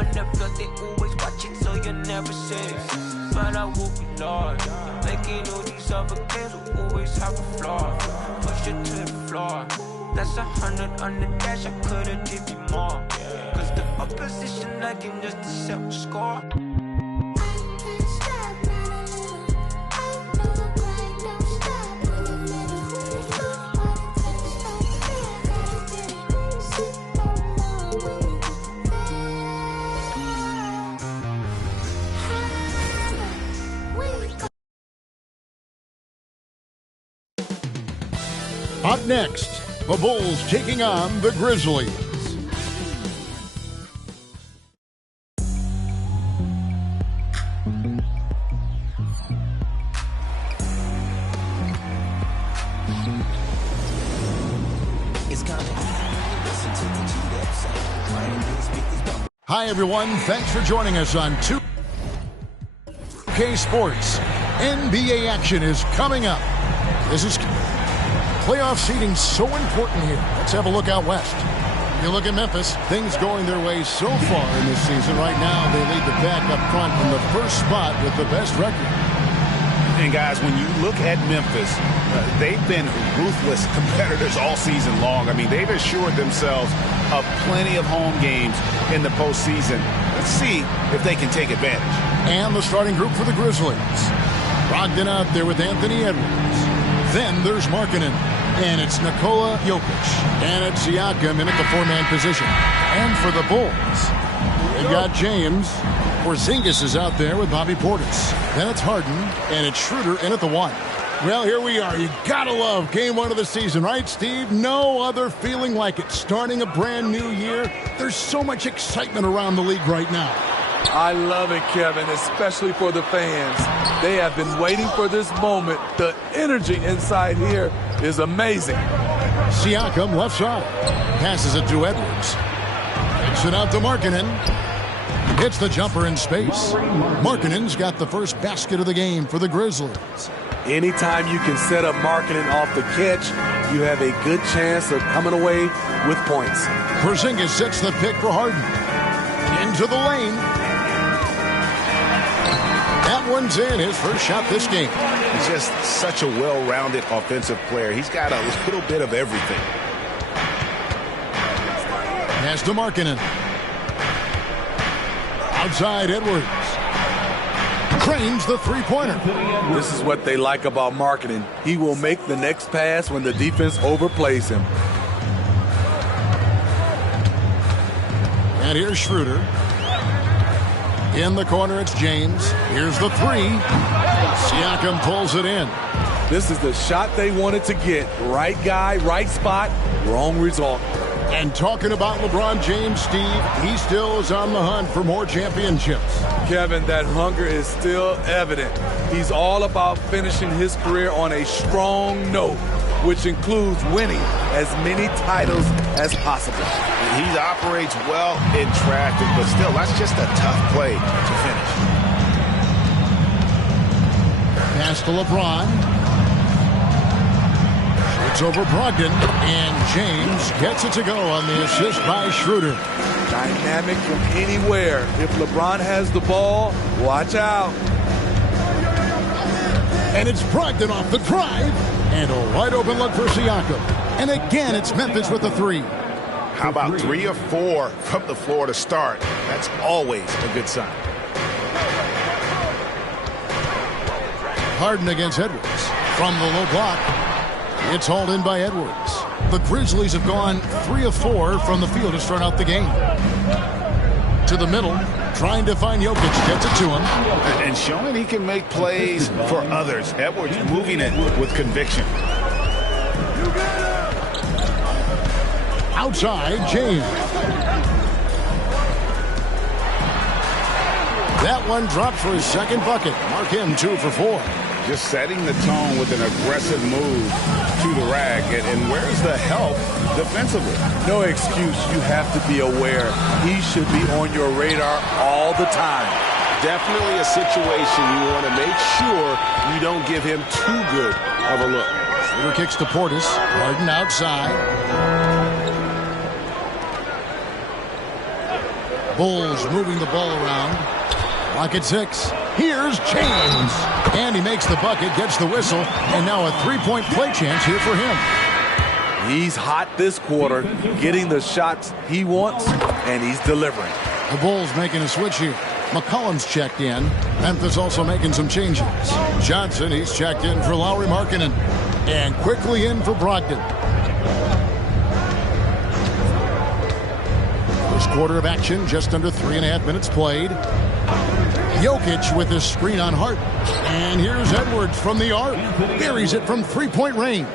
on the floor, they always watching, so you never say. But I will be lost, making all these other kids will always have a flaw. Push it to the floor, that's 100 on the dash, I could've give you more. Cause the opposition lagging just to set a score. Up next, the Bulls taking on the Grizzlies. Hi, everyone. Thanks for joining us on 2K Sports. NBA action is coming up. This is playoff seeding so important here. Let's have a look out west. You look at Memphis, things going their way so far in this season. Right now, they lead the pack up front in the first spot with the best record. And guys, when you look at Memphis, they've been ruthless competitors all season long. I mean, they've assured themselves of plenty of home games in the postseason. Let's see if they can take advantage. And the starting group for the Grizzlies. Brogdon out there with Anthony Edwards. Then there's Markkanen, and it's Nikola Jokic, and it's Siakam in at the four-man position. And for the Bulls, you got James. Porzingis is out there with Bobby Portis. Then it's Harden, and it's Schroeder in at the one. Well, here we are. You gotta love game one of the season, right, Steve? No other feeling like it. Starting a brand new year, there's so much excitement around the league right now. I love it, Kevin, especially for the fans. They have been waiting for this moment. The energy inside here is amazing. Siakam left side. Passes it to Edwards. Kicks it out to Markkanen. Hits the jumper in space. Markkanen's got the first basket of the game for the Grizzlies. Anytime you can set up Markkanen off the catch, you have a good chance of coming away with points. Porzingis sets the pick for Harden. Into the lane. That one's in, his first shot this game. He's just such a well-rounded offensive player. He's got a little bit of everything. Pass to Markkanen. Outside Edwards. Cranes the three-pointer. This is what they like about Markkanen. He will make the next pass when the defense overplays him. And here's Schroeder. In the corner, it's James. Here's the three. Siakam pulls it in. This is the shot they wanted to get. Right guy, right spot, wrong result. And talking about LeBron James, Steve, he still is on the hunt for more championships. Kevin, that hunger is still evident. He's all about finishing his career on a strong note, which includes winning as many titles as possible. He operates well in traffic, but still, that's just a tough play to finish. Pass to LeBron. Shoots over Brogdon, and James gets it to go on the assist by Schroeder. Dynamic from anywhere. If LeBron has the ball, watch out. And it's Brogdon off the drive, and a wide open look for Siakam. And again, it's Memphis with the three. How about 3 or 4 from the floor to start? That's always a good sign. Harden against Edwards. From the low block, it's hauled in by Edwards. The Grizzlies have gone 3 of 4 from the field to start out the game. To the middle, trying to find Jokic, gets it to him. And showing he can make plays for others. Edwards moving it with conviction. Outside, James. That one dropped for his second bucket. Mark him 2 for 4. Just setting the tone with an aggressive move to the rack. And where's the help defensively? No excuse. You have to be aware. He should be on your radar all the time. Definitely a situation you want to make sure you don't give him too good of a look. Schroeder kicks to Portis. Harden outside. Bulls moving the ball around. Clock at 6. Here's James. And he makes the bucket, gets the whistle, and now a three-point play chance here for him. He's hot this quarter, getting the shots he wants, and he's delivering. The Bulls making a switch here. McCollum's checked in. Memphis also making some changes. Johnson, he's checked in for Lauri Markkanen. And quickly in for Brogdon. First quarter of action, just under 3.5 minutes played. Jokic with his screen on Hart. And here's Edwards from the arc. Buries it from three-point range.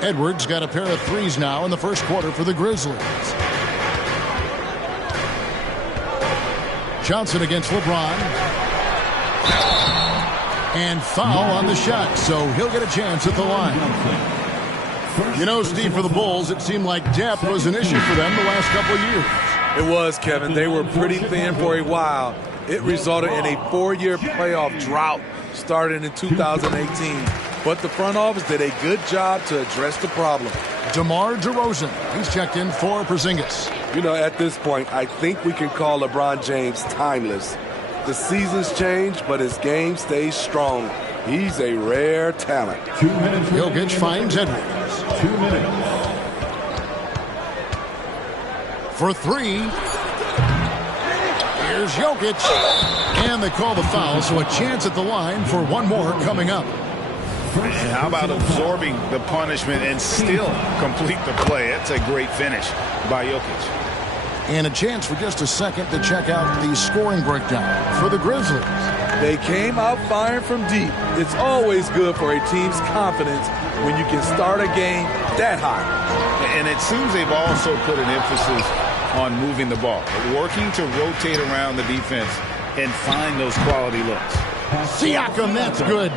Edwards got a pair of threes now in the first quarter for the Grizzlies. Johnson against LeBron. And foul on the shot, so he'll get a chance at the line. You know, Steve, for the Bulls, it seemed like depth was an issue for them the last couple of years. It was, Kevin. They were pretty thin for a while. It resulted in a 4-year playoff drought starting in 2018. But the front office did a good job to address the problem. DeMar DeRozan, he's checked in for Porzingis. You know, at this point, I think we can call LeBron James timeless. The seasons change, but his game stays strong. He's a rare talent. Jokic finds Edwards. 2 minutes. For three. Here's Jokic. And they call the foul, so a chance at the line for one more coming up. And how about absorbing the punishment and still complete the play? That's a great finish by Jokic. And a chance for just a second to check out the scoring breakdown for the Grizzlies. They came out firing from deep. It's always good for a team's confidence when you can start a game that high. And it seems they've also put an emphasis on moving the ball, working to rotate around the defense and find those quality looks. Siakam, that's good.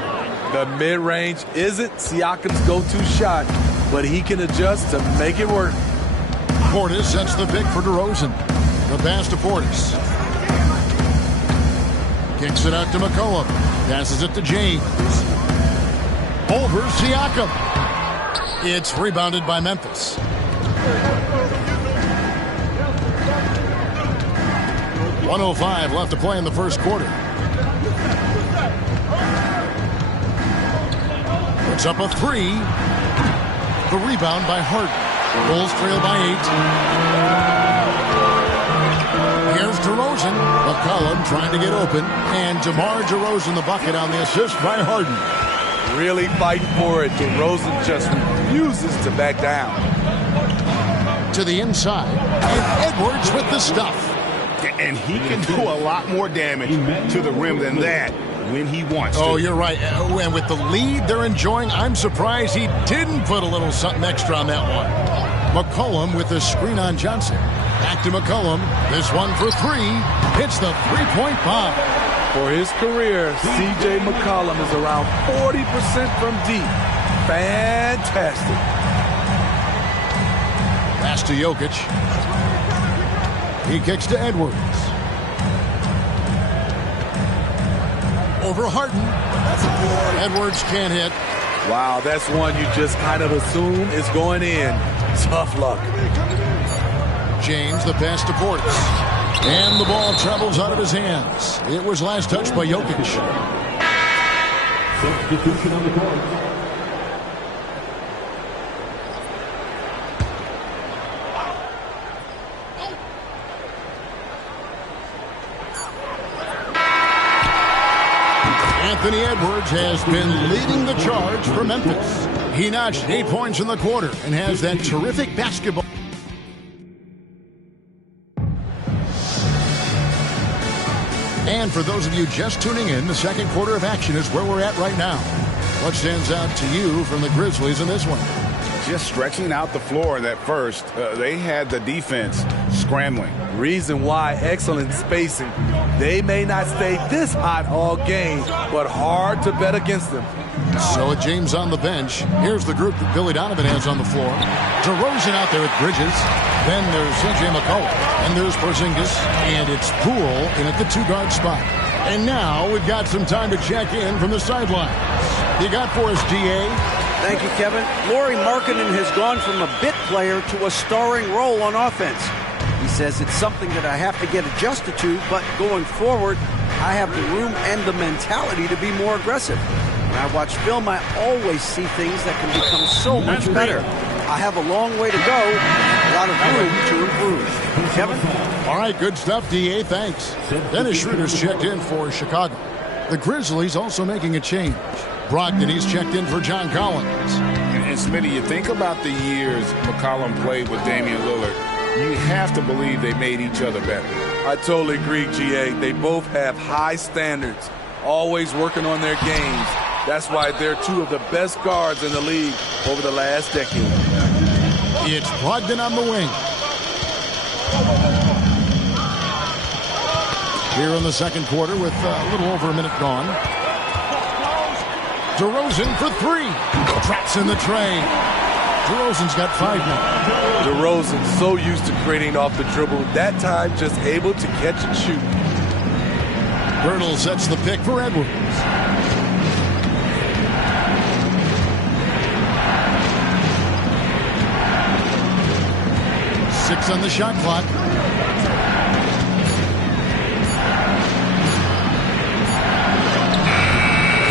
The mid-range isn't Siakam's go-to shot, but he can adjust to make it work. Portis sets the pick for DeRozan. The pass to Portis. Kicks it out to McCollum. Passes it to James. Over Siakam. It's rebounded by Memphis. .105 left to play in the first quarter. Puts up a three. The rebound by Harden. Bulls trail by 8. Here's DeRozan. McCollum trying to get open. And DeMar DeRozan the bucket on the assist by Harden. Really fighting for it. DeRozan just refuses to back down. To the inside. And Edwards with the stuff. And he can do a lot more damage to the rim than that when he wants to. Oh, you're right. And with the lead they're enjoying, I'm surprised he didn't put a little something extra on that one. McCollum with the screen on Johnson. Back to McCollum. This one for three. Hits the three-point bomb. For his career, C.J. McCollum is around 40% from deep. Fantastic. Pass to Jokic. He kicks to Edwards. Over Harden. Edwards can't hit. Wow, that's one you just kind of assume is going in. Tough luck. James, the pass to Portis. And the ball travels out of his hands. It was last touched by Jokic. Substitution on the court. Anthony Edwards has been leading the charge for Memphis. He notched 8 points in the quarter and has that terrific basketball. And for those of you just tuning in, the second quarter of action is where we're at right now. What stands out to you from the Grizzlies in this one? Just stretching out the floor in that first. They had the defense scrambling. Reason why, excellent spacing. They may not stay this hot all game, but hard to bet against them. So with James on the bench, here's the group that Billy Donovan has on the floor. DeRozan out there at Bridges. Then there's C.J. McCollum. And there's Porzingis. And it's Poole in at the two-guard spot. And now we've got some time to check in from the sidelines. You got for us, D.A.? Thank you, Kevin. Lauri Markkanen has gone from a bit player to a starring role on offense. He says it's something that I have to get adjusted to, but going forward, I have the room and the mentality to be more aggressive. When I watch film, I always see things that can become so much better. I have a long way to go, a lot of room to improve. Kevin? All right, good stuff, D.A. Thanks. Dennis Schroeder's checked in for Chicago. The Grizzlies also making a change. Brogdon, he's checked in for John Collins. And Smitty, you think about the years McCollum played with Damian Lillard, you have to believe they made each other better. I totally agree, G.A. They both have high standards, always working on their games. That's why they're two of the best guards in the league over the last decade. It's Brogdon on the wing. Here in the second quarter with a little over a minute gone. DeRozan for three. Traps in the tray. DeRozan's got 5 now. DeRozan so used to creating off the dribble. That time just able to catch and shoot. Birtle sets the pick for Edwards. Six on the shot clock.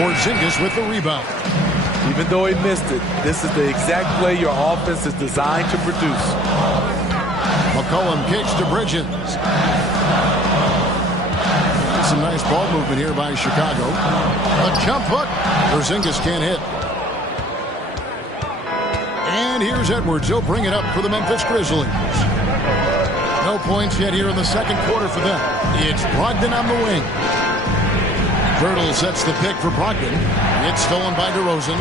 Porzingis with the rebound. Even though he missed it, this is the exact play your offense is designed to produce. McCollum kicks to Bridges. Some nice ball movement here by Chicago. A jump hook. Porzingis can't hit. And here's Edwards. He'll bring it up for the Memphis Grizzlies. No points yet here in the second quarter for them. It's Brogdon on the wing. Birtle sets the pick for Brogdon. It's stolen by DeRozan.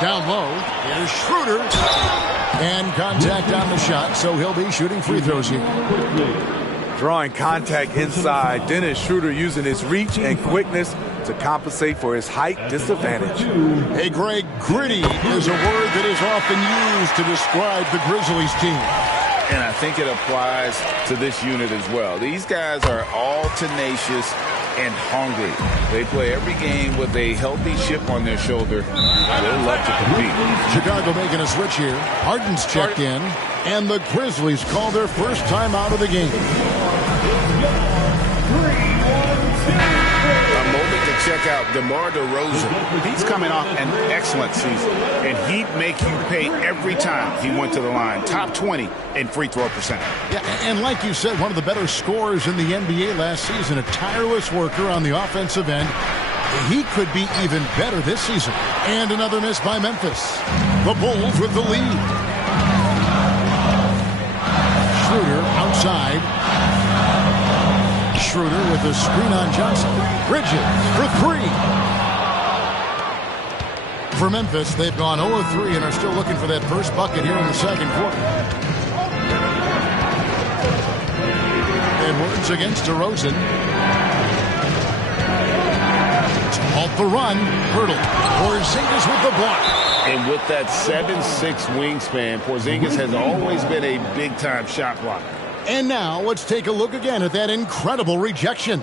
Down low. Here's Schroeder. And contact on the shot, so he'll be shooting free throws here. Drawing contact inside. Dennis Schroeder using his reach and quickness to compensate for his height disadvantage. Hey, Greg, gritty is a word that is often used to describe the Grizzlies team. And I think it applies to this unit as well. These guys are all tenacious and hungry. They play every game with a healthy chip on their shoulder. They love to compete. Chicago making a switch here. Harden's checked in, and the Grizzlies call their first time out of the game. A moment to check out DeMar DeRozan. He's coming off an excellent season, and he'd make you pay every time he went to the line. Top 20 in free throw percentage. Yeah, and like you said, one of the better scorers in the NBA last season, a tireless worker on the offensive end. He could be even better this season. And another miss by Memphis. The Bulls with the lead. Schroeder outside. Schroeder with the screen on Johnson. Bridges for three. For Memphis, they've gone 0-3 and are still looking for that first bucket here in the second quarter. Edwards against DeRozan. To halt the run, Birtle. Porzingis with the block. And with that 7'6" wingspan, Porzingis has always been a big-time shot blocker. And now let's take a look again at that incredible rejection.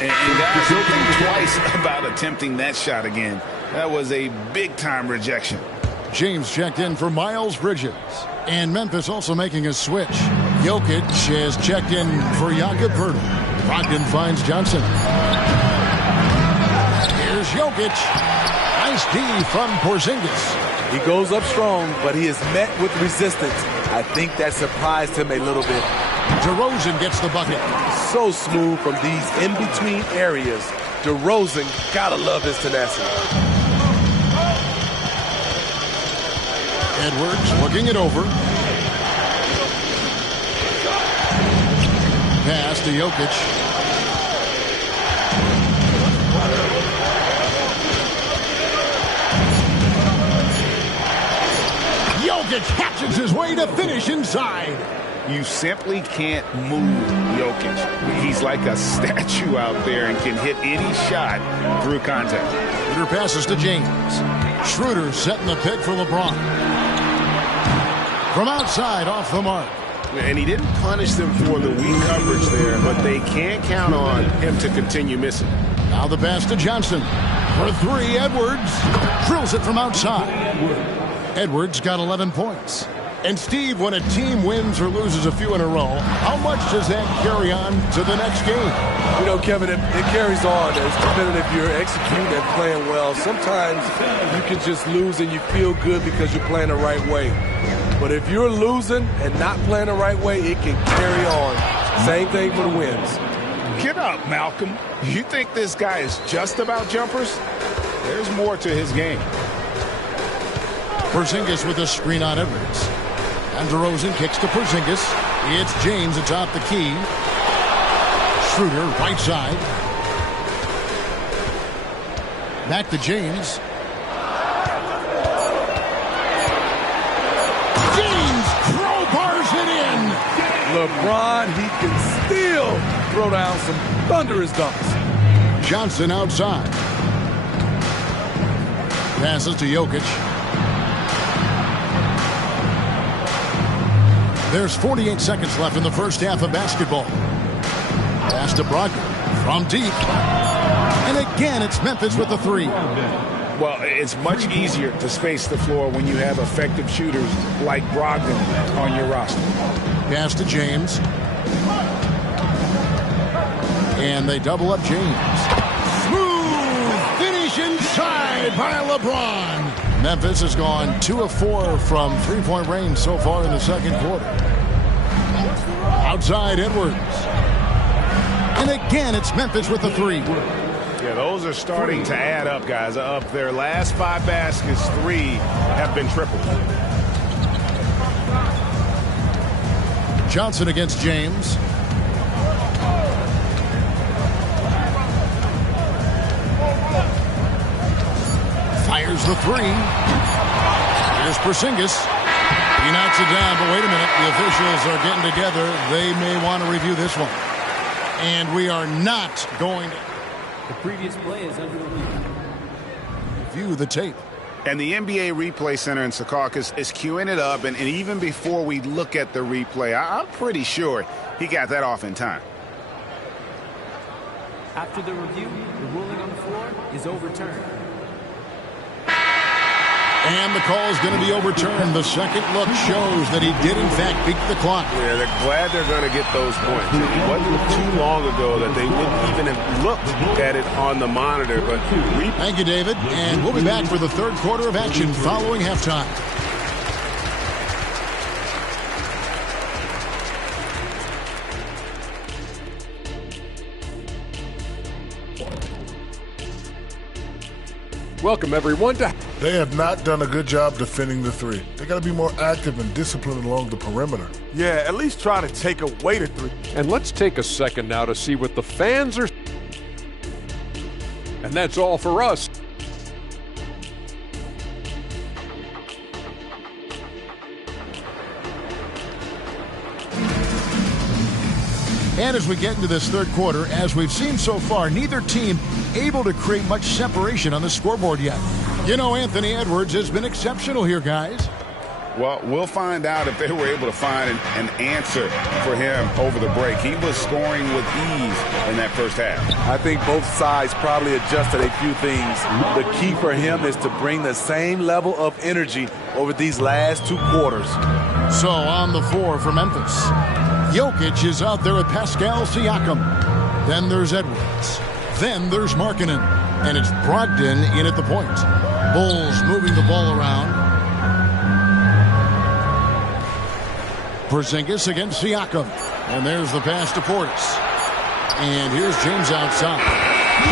And guys, he'll think twice about attempting that shot again. That was a big-time rejection. James checked in for Miles Bridges. And Memphis also making a switch. Jokic has checked in for Jakob Poeltl. Brogdon finds Johnson. Here's Jokic. Nice D from Porzingis. He goes up strong, but he is met with resistance. I think that surprised him a little bit. DeRozan gets the bucket. So smooth from these in-between areas. DeRozan, gotta love his tenacity. Edwards looking it over. Pass to Jokic. Jokic hatches his way to finish inside. You simply can't move Jokic. He's like a statue out there and can hit any shot through contact. Schroeder passes to James. Schroeder setting the pick for LeBron. From outside, off the mark. And he didn't punish them for the weak coverage there, but they can't count on him to continue missing. Now the pass to Johnson. For three, Edwards drills it from outside. Edwards got 11 points. And Steve, when a team wins or loses a few in a row, how much does that carry on to the next game? You know, Kevin, it carries on. It's dependent if you're executing and playing well. Sometimes you can just lose and you feel good because you're playing the right way. But if you're losing and not playing the right way, it can carry on. Same thing for the wins. Get up, Malcolm. You think this guy is just about jumpers? There's more to his game. Porzingis with a screen on Edwards. And DeRozan kicks to Porzingis. It's James atop the key. Schroeder, right side. Back to James. James crowbars it in. LeBron, he can still throw down some thunderous dunks. Johnson outside. Passes to Jokic. There's 48 seconds left in the first half of basketball. Pass to Brogdon from deep. And again, it's Memphis with the three. Well, it's much easier to space the floor when you have effective shooters like Brogdon on your roster. Pass to James. And they double up James. Smooth finish inside by LeBron. Memphis has gone 2 of 4 from three-point range so far in the second quarter. Outside Edwards. And again, it's Memphis with the three. Yeah, those are starting to add up, guys. Of their last 5 baskets, 3 have been tripled. Johnson against James. Fires the three. Here's Porzingis. He knocks it down, but wait a minute. The officials are getting together. They may want to review this one. And we are not going to... The previous play is under review. Review the tape. And the NBA Replay Center in Secaucus is queuing it up. And even before we look at the replay, I'm pretty sure he got that off in time. After the review, the ruling on the floor is overturned. And the call is going to be overturned. The second look shows that he did, in fact, beat the clock. Yeah, they're glad they're going to get those points. It wasn't too long ago that they wouldn't even have looked at it on the monitor. But thank you, David. And we'll be back for the third quarter of action following halftime. Welcome, everyone, to... They have not done a good job defending the three. They got to be more active and disciplined along the perimeter. Yeah, at least try to take away the three. And let's take a second now to see what the fans are... And that's all for us. And as we get into this third quarter, as we've seen so far, neither team able to create much separation on the scoreboard yet. You know, Anthony Edwards has been exceptional here, guys. Well, we'll find out if they were able to find an answer for him over the break. He was scoring with ease in that first half. I think both sides probably adjusted a few things. The key for him is to bring the same level of energy over these last 2 quarters. So on the floor for Memphis, Jokic is out there with Pascal Siakam. Then there's Edwards. Then there's Markkanen. And it's Brogdon in at the point. Bulls moving the ball around. Porzingis against Siakam. And there's the pass to Portis. And here's James outside.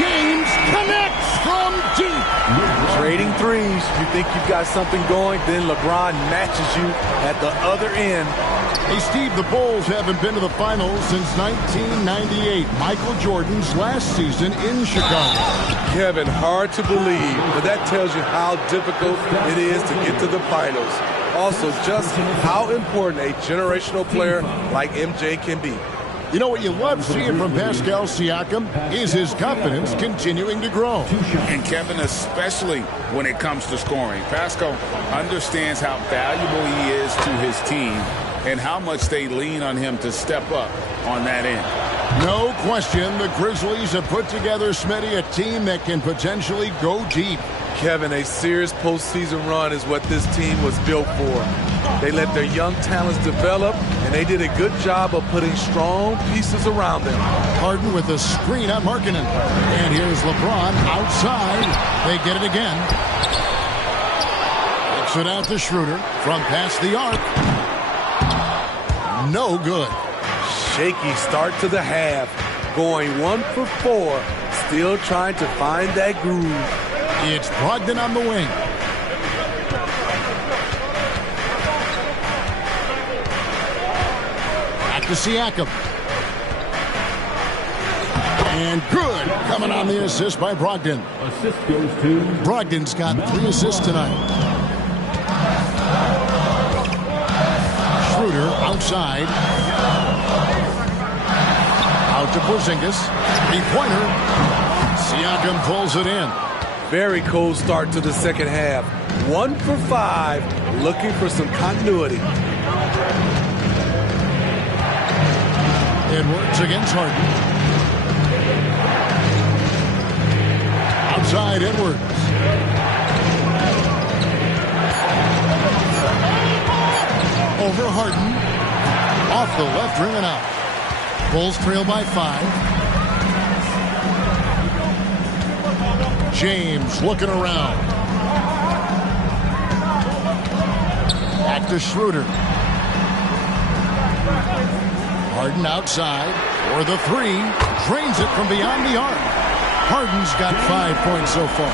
James connects from deep. Trading threes. You think you've got something going, then LeBron matches you at the other end. Hey, Steve, the Bulls haven't been to the finals since 1998, Michael Jordan's last season in Chicago. Kevin, hard to believe, but that tells you how difficult it is to get to the finals. Also, just how important a generational player like MJ can be. You know what you love seeing from Pascal Siakam is his confidence continuing to grow. And Kevin, especially when it comes to scoring. Pascal understands how valuable he is to his team and how much they lean on him to step up on that end. No question, the Grizzlies have put together, Smitty, a team that can potentially go deep. Kevin, a serious postseason run is what this team was built for. They let their young talents develop, and they did a good job of putting strong pieces around them. Harden with a screen on Markkanen. And here's LeBron outside. They get it again. Kicks it out to Schroeder from past the arc. No good. Shaky start to the half. Going 1 for 4. Still trying to find that groove. It's Brogdon on the wing. Back to Siakam. And good. Coming on the assist by Brogdon. Assist goes to... Brogdon's got 3 assists tonight. Schroeder outside. Out to Porzingis. 3-pointer. Siakam pulls it in. Very cold start to the second half. 1 for 5. Looking for some continuity. Edwards against Harden. Outside Edwards. Over Harden. Off the left rim and out. Bulls trail by 5. James looking around. Back to Schroeder. Harden outside for the 3. Drains it from beyond the arc. Harden's got 5 points so far.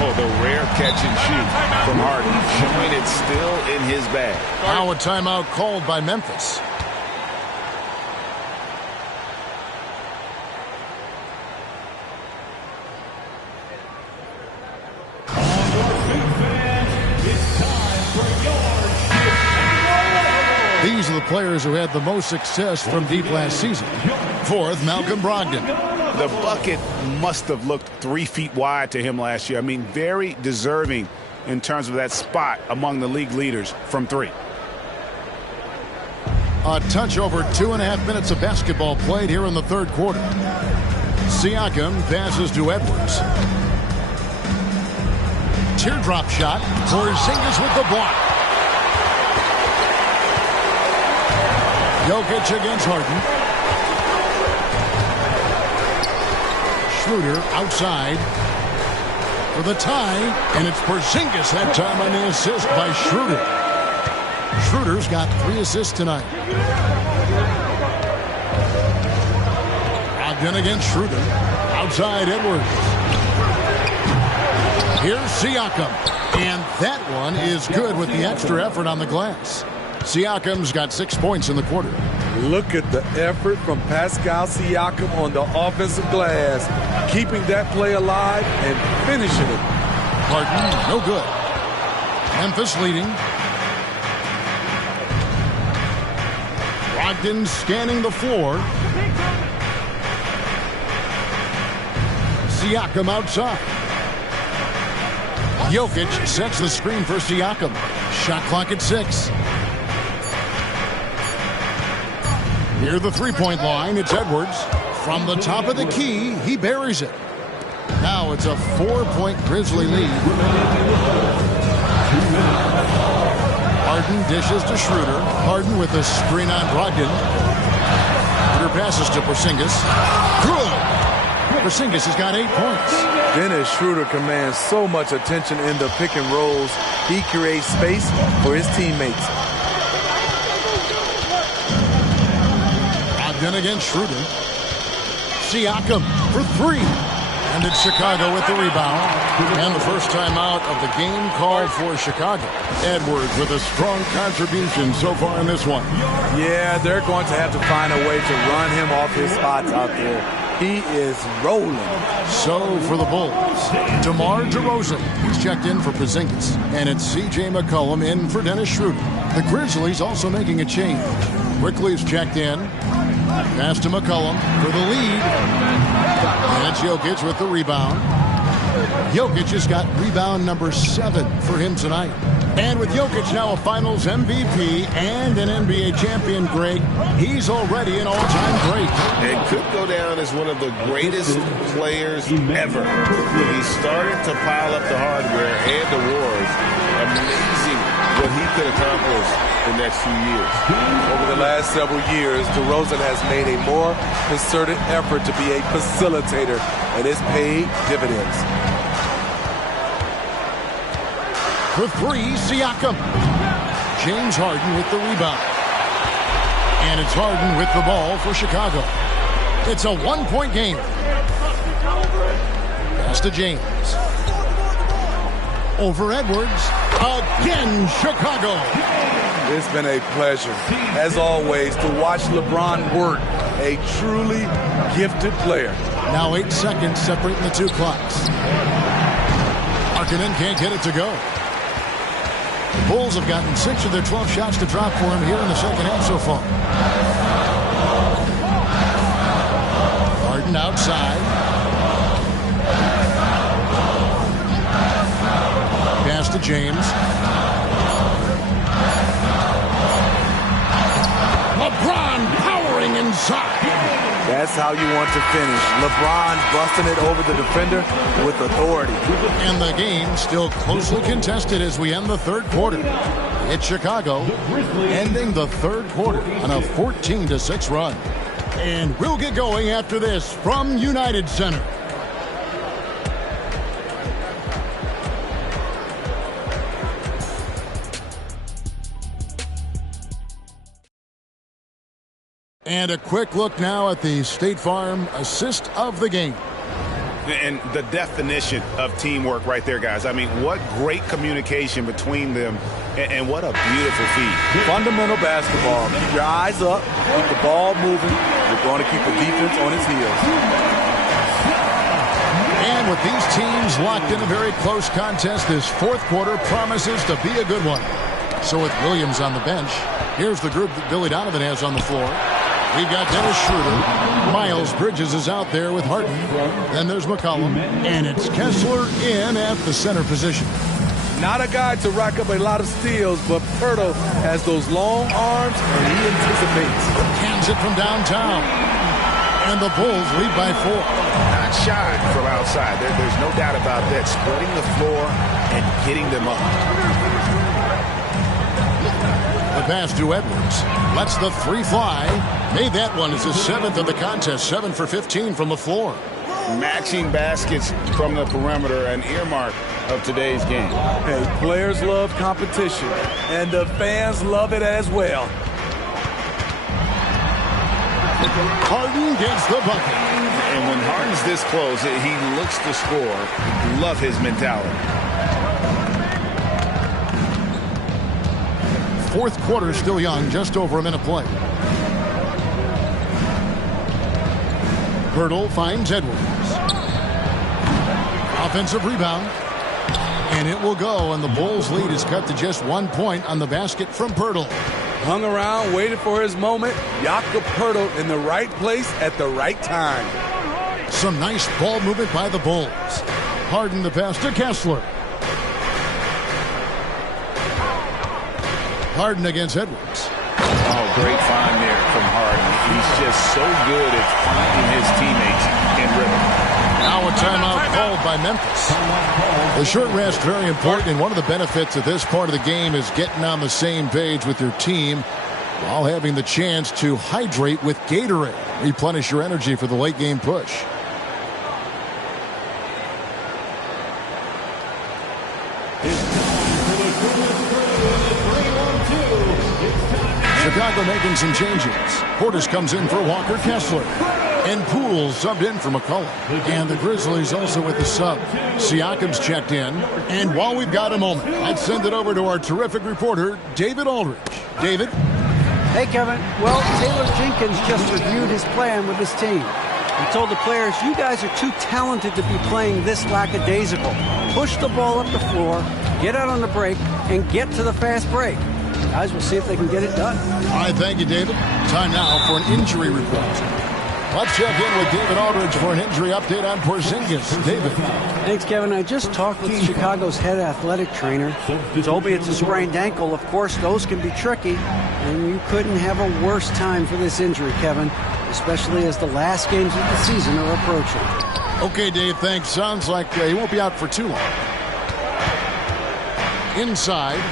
Oh, the rare catch and shoot from Harden, showing it's still in his bag. Now a timeout called by Memphis. These are the players who had the most success from deep last season. Fourth, Malcolm Brogdon. The bucket must have looked 3 feet wide to him last year. I mean, very deserving in terms of that spot among the league leaders from 3. A touch over 2.5 minutes of basketball played here in the third quarter. Siakam passes to Edwards. Teardrop shot. Porzingis with the block. Jokic against Harden. Schroeder outside for the tie, and it's Porzingis that time on the assist by Schroeder. Schroeder's got 3 assists tonight. Brogdon against Schroeder. Outside Edwards. Here's Siakam, and that one is good with the extra effort on the glass. Siakam's got 6 points in the quarter. Look at the effort from Pascal Siakam on the offensive glass, keeping that play alive and finishing it. Harden, no good. Memphis leading. Brogdon scanning the floor. Siakam outside. Jokic sets the screen for Siakam. Shot clock at 6. Near the three-point line, it's Edwards. From the top of the key, he buries it. Now it's a 4-point Grizzly lead. Harden dishes to Schroeder. Harden with a screen on Brogdon. Schroeder passes to Porzingis. Good! Porzingis has got 8 points. Dennis Schroeder commands so much attention in the pick and rolls. He creates space for his teammates. Brogdon against Schroeder. Siakam for 3. And it's Chicago with the rebound. And the first time out of the game called for Chicago. Edwards with a strong contribution so far in this one. Yeah, they're going to have to find a way to run him off his spots out there. He is rolling. So for the Bulls, DeMar DeRozan. He's checked in for Porzingis. And it's C.J. McCollum in for Dennis Schroeder. The Grizzlies also making a change. Quickly's checked in. Pass to McCollum for the lead. And it's Jokic with the rebound. Jokic has got rebound number 7 for him tonight. And with Jokic now a Finals MVP and an NBA champion, Greg, he's already an all-time great. And could go down as one of the greatest players ever. He started to pile up the hardware and awards. Amazing what he could accomplish the next few years. Over the last several years, DeRozan has made a more concerted effort to be a facilitator, and it's paid dividends. For three, Siakam. James Harden with the rebound. And it's Harden with the ball for Chicago. It's a one-point game. Pass to James. Over Edwards. Again, Chicago. It's been a pleasure, as always, to watch LeBron work. A truly gifted player. Now 8 seconds separating the two clocks. Markkanen can't get it to go. The Bulls have gotten 6 of their 12 shots to drop for him here in the second half so far. Harden outside. Pass to James. LeBron powering inside. That's how you want to finish. LeBron busting it over the defender with authority. And the game still closely contested as we end the third quarter. It's Chicago ending the third quarter on a 14-6 run. And we'll get going after this from United Center. And a quick look now at the State Farm assist of the game. And the definition of teamwork right there, guys. I mean, what great communication between them, and what a beautiful feed. Fundamental basketball. Keep your eyes up, keep the ball moving. You're going to keep the defense on its heels. And with these teams locked in a very close contest, this fourth quarter promises to be a good one. So with Williams on the bench, here's the group that Billy Donovan has on the floor. We've got Dennis Schroeder. Miles Bridges is out there with Harden. Then there's McCollum. And it's Kessler in at the center position. Not a guy to rack up a lot of steals, but Pirtle has those long arms and he anticipates. Hands it from downtown. And the Bulls lead by 4. Not shy from outside. There's no doubt about that. Spreading the floor and getting them up. The pass to Edwards. Lets the three fly. Made that one as his 7th of the contest. 7 for 15 from the floor. Matching baskets from the perimeter, an earmark of today's game. Hey, players love competition, and the fans love it as well. Harden gets the bucket. And when Harden's this close, he looks to score. Love his mentality. Fourth quarter still young, just over a minute play. Pirtle finds Edwards. Offensive rebound. And it will go, and the Bulls' lead is cut to just 1 point on the basket from Pirtle. Hung around, waited for his moment. Jakob Pirtle in the right place at the right time. Some nice ball movement by the Bulls. Harden the pass to Kessler. Harden against Edwards. Oh, great find there from Harden. He's just so good at finding his teammates in rhythm. Now a timeout called by Memphis. The short rest very important, and one of the benefits of this part of the game is getting on the same page with your team while having the chance to hydrate with Gatorade. Replenish your energy for the late game push. Chicago making some changes. Portis comes in for Walker Kessler. And Poole subbed in for McCollum. And the Grizzlies also with the sub. Siakam's checked in. And while we've got a moment, let's send it over to our terrific reporter, David Aldridge. David? Hey, Kevin. Well, Taylor Jenkins just reviewed his plan with his team. He told the players, you guys are too talented to be playing this lackadaisical. Push the ball up the floor, get out on the break, and get to the fast break. Guys, we'll see if they can get it done. All right, thank you, David. Time now for an injury report. Let's check in with David Aldridge for an injury update on Porzingis. David. Thanks, Kevin. I just talked with Chicago's head athletic trainer. Told me it's a sprained ankle. Of course, those can be tricky, and you couldn't have a worse time for this injury, Kevin, especially as the last games of the season are approaching. Okay, Dave, thanks. Sounds like he won't be out for too long. Inside.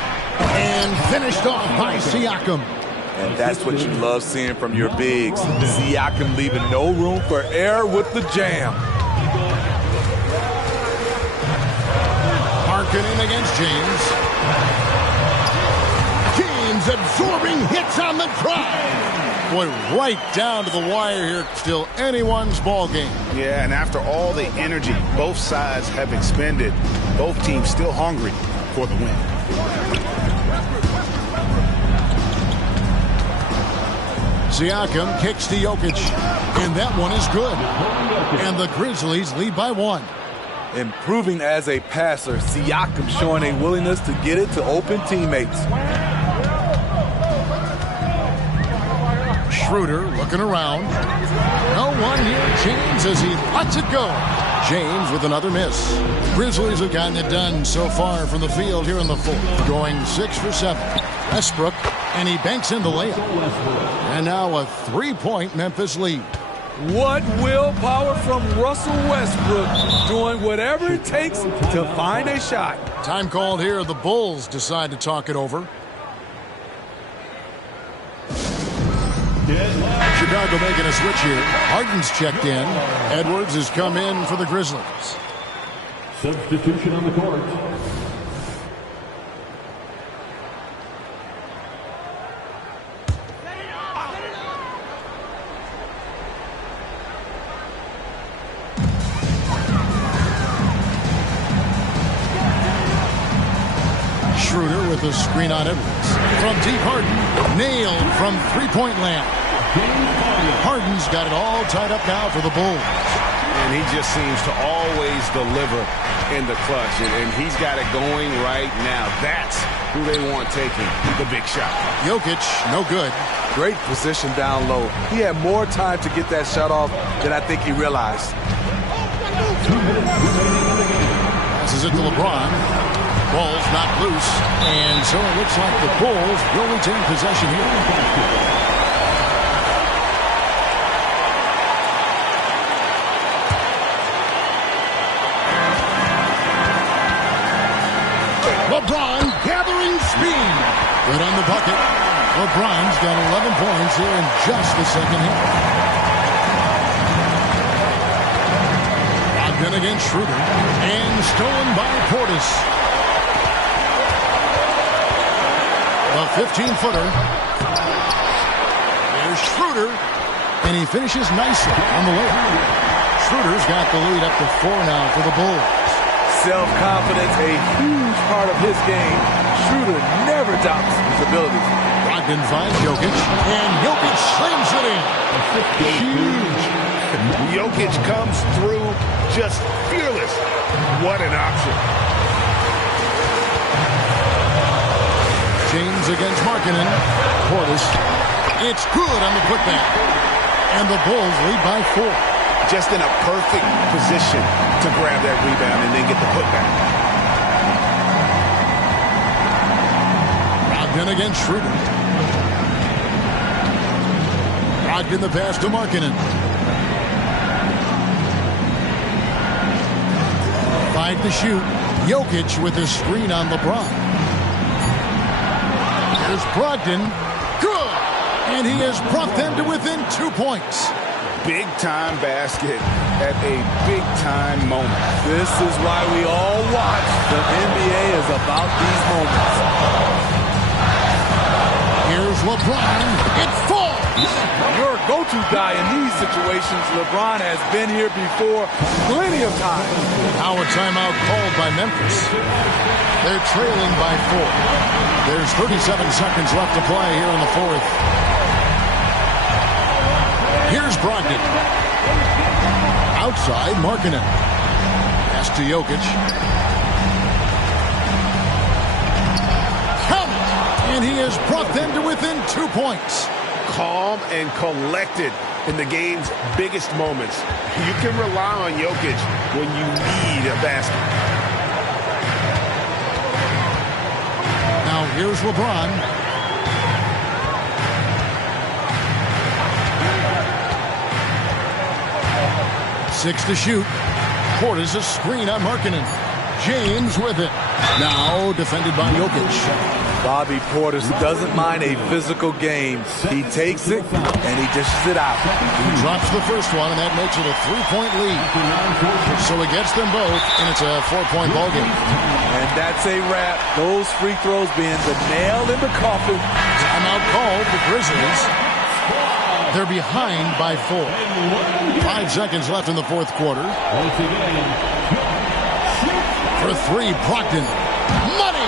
And finished off by Siakam. And that's what you love seeing from your bigs. Siakam leaving no room for error with the jam. Markkanen against James. James absorbing hits on the drive. Boy, right down to the wire here. Still anyone's ball game. Yeah, and after all the energy both sides have expended, both teams still hungry for the win. Siakam kicks to Jokic, and that one is good. And the Grizzlies lead by 1. Improving as a passer, Siakam showing a willingness to get it to open teammates. Schroeder looking around. No one near James as he lets it go. James with another miss. Grizzlies have gotten it done so far from the field here in the fourth. Going 6 for 7. Westbrook, and he banks in the layup. And now a 3-point Memphis lead. What willpower from Russell Westbrook, doing whatever it takes to find a shot. Time called here. The Bulls decide to talk it over. Chicago making a switch here. Harden's checked in. Edwards has come in for the Grizzlies. Substitution on the court. Schroeder with a screen on Edwards. From deep, Harden. Nailed from three-point land. Harden's got it all tied up now for the Bulls. And he just seems to always deliver in the clutch. And he's got it going right now. That's who they want taking the big shot. Jokic, no good. Great position down low. He had more time to get that shot off than I think he realized. Passes it to LeBron. Ball's not loose. And so it looks like the Bulls will retain possession here. LeBron gathering speed. Good on the bucket. LeBron's got 11 points here in just the second half. Brogdon against Schroeder. And stolen by Portis. A 15-footer. There's Schroeder. And he finishes nicely on the layup. Schroeder's got the lead up to 4 now for the Bulls. Self-confidence, a huge part of his game. Schroeder never doubts his abilities. Brogdon finds Jokic, and Jokic slams it in. Huge. Jokic comes through just fearless. What an option. James against Markkanen. Portis. It's good on the putback. And the Bulls lead by 4. Just in a perfect position to grab that rebound and then get the putback. Brogdon against Schroeder. Brogdon the pass to Markkanen. 5 to shoot. Jokic with a screen on LeBron. Here's Brogdon. Good! And he has brought them to within 2 points. Big-time basket at a big-time moment. This is why we all watch. The NBA is about these moments. Here's LeBron. It falls! Your go-to guy in these situations, LeBron, has been here before plenty of times. Now a timeout called by Memphis. They're trailing by 4. There's 37 seconds left to play here in the fourth. Here's Brogdon. Outside, Markkanen. Pass to Jokic. Count it! And he has brought them to within 2 points. Calm and collected in the game's biggest moments. You can rely on Jokic when you need a basket. Now here's LeBron. 6 to shoot. Portis a screen on Markkanen. James with it. Now defended by Jokic. Bobby Portis doesn't mind a physical game. He takes it and he dishes it out. He drops the first one, and that makes it a 3-point lead. So he gets them both, and it's a 4-point ball game. And that's a wrap. Those free throws being the nail in the coffin. Timeout called. The Grizzlies, they're behind by 4. 5 seconds left in the fourth quarter. For 3, Brogdon. Money!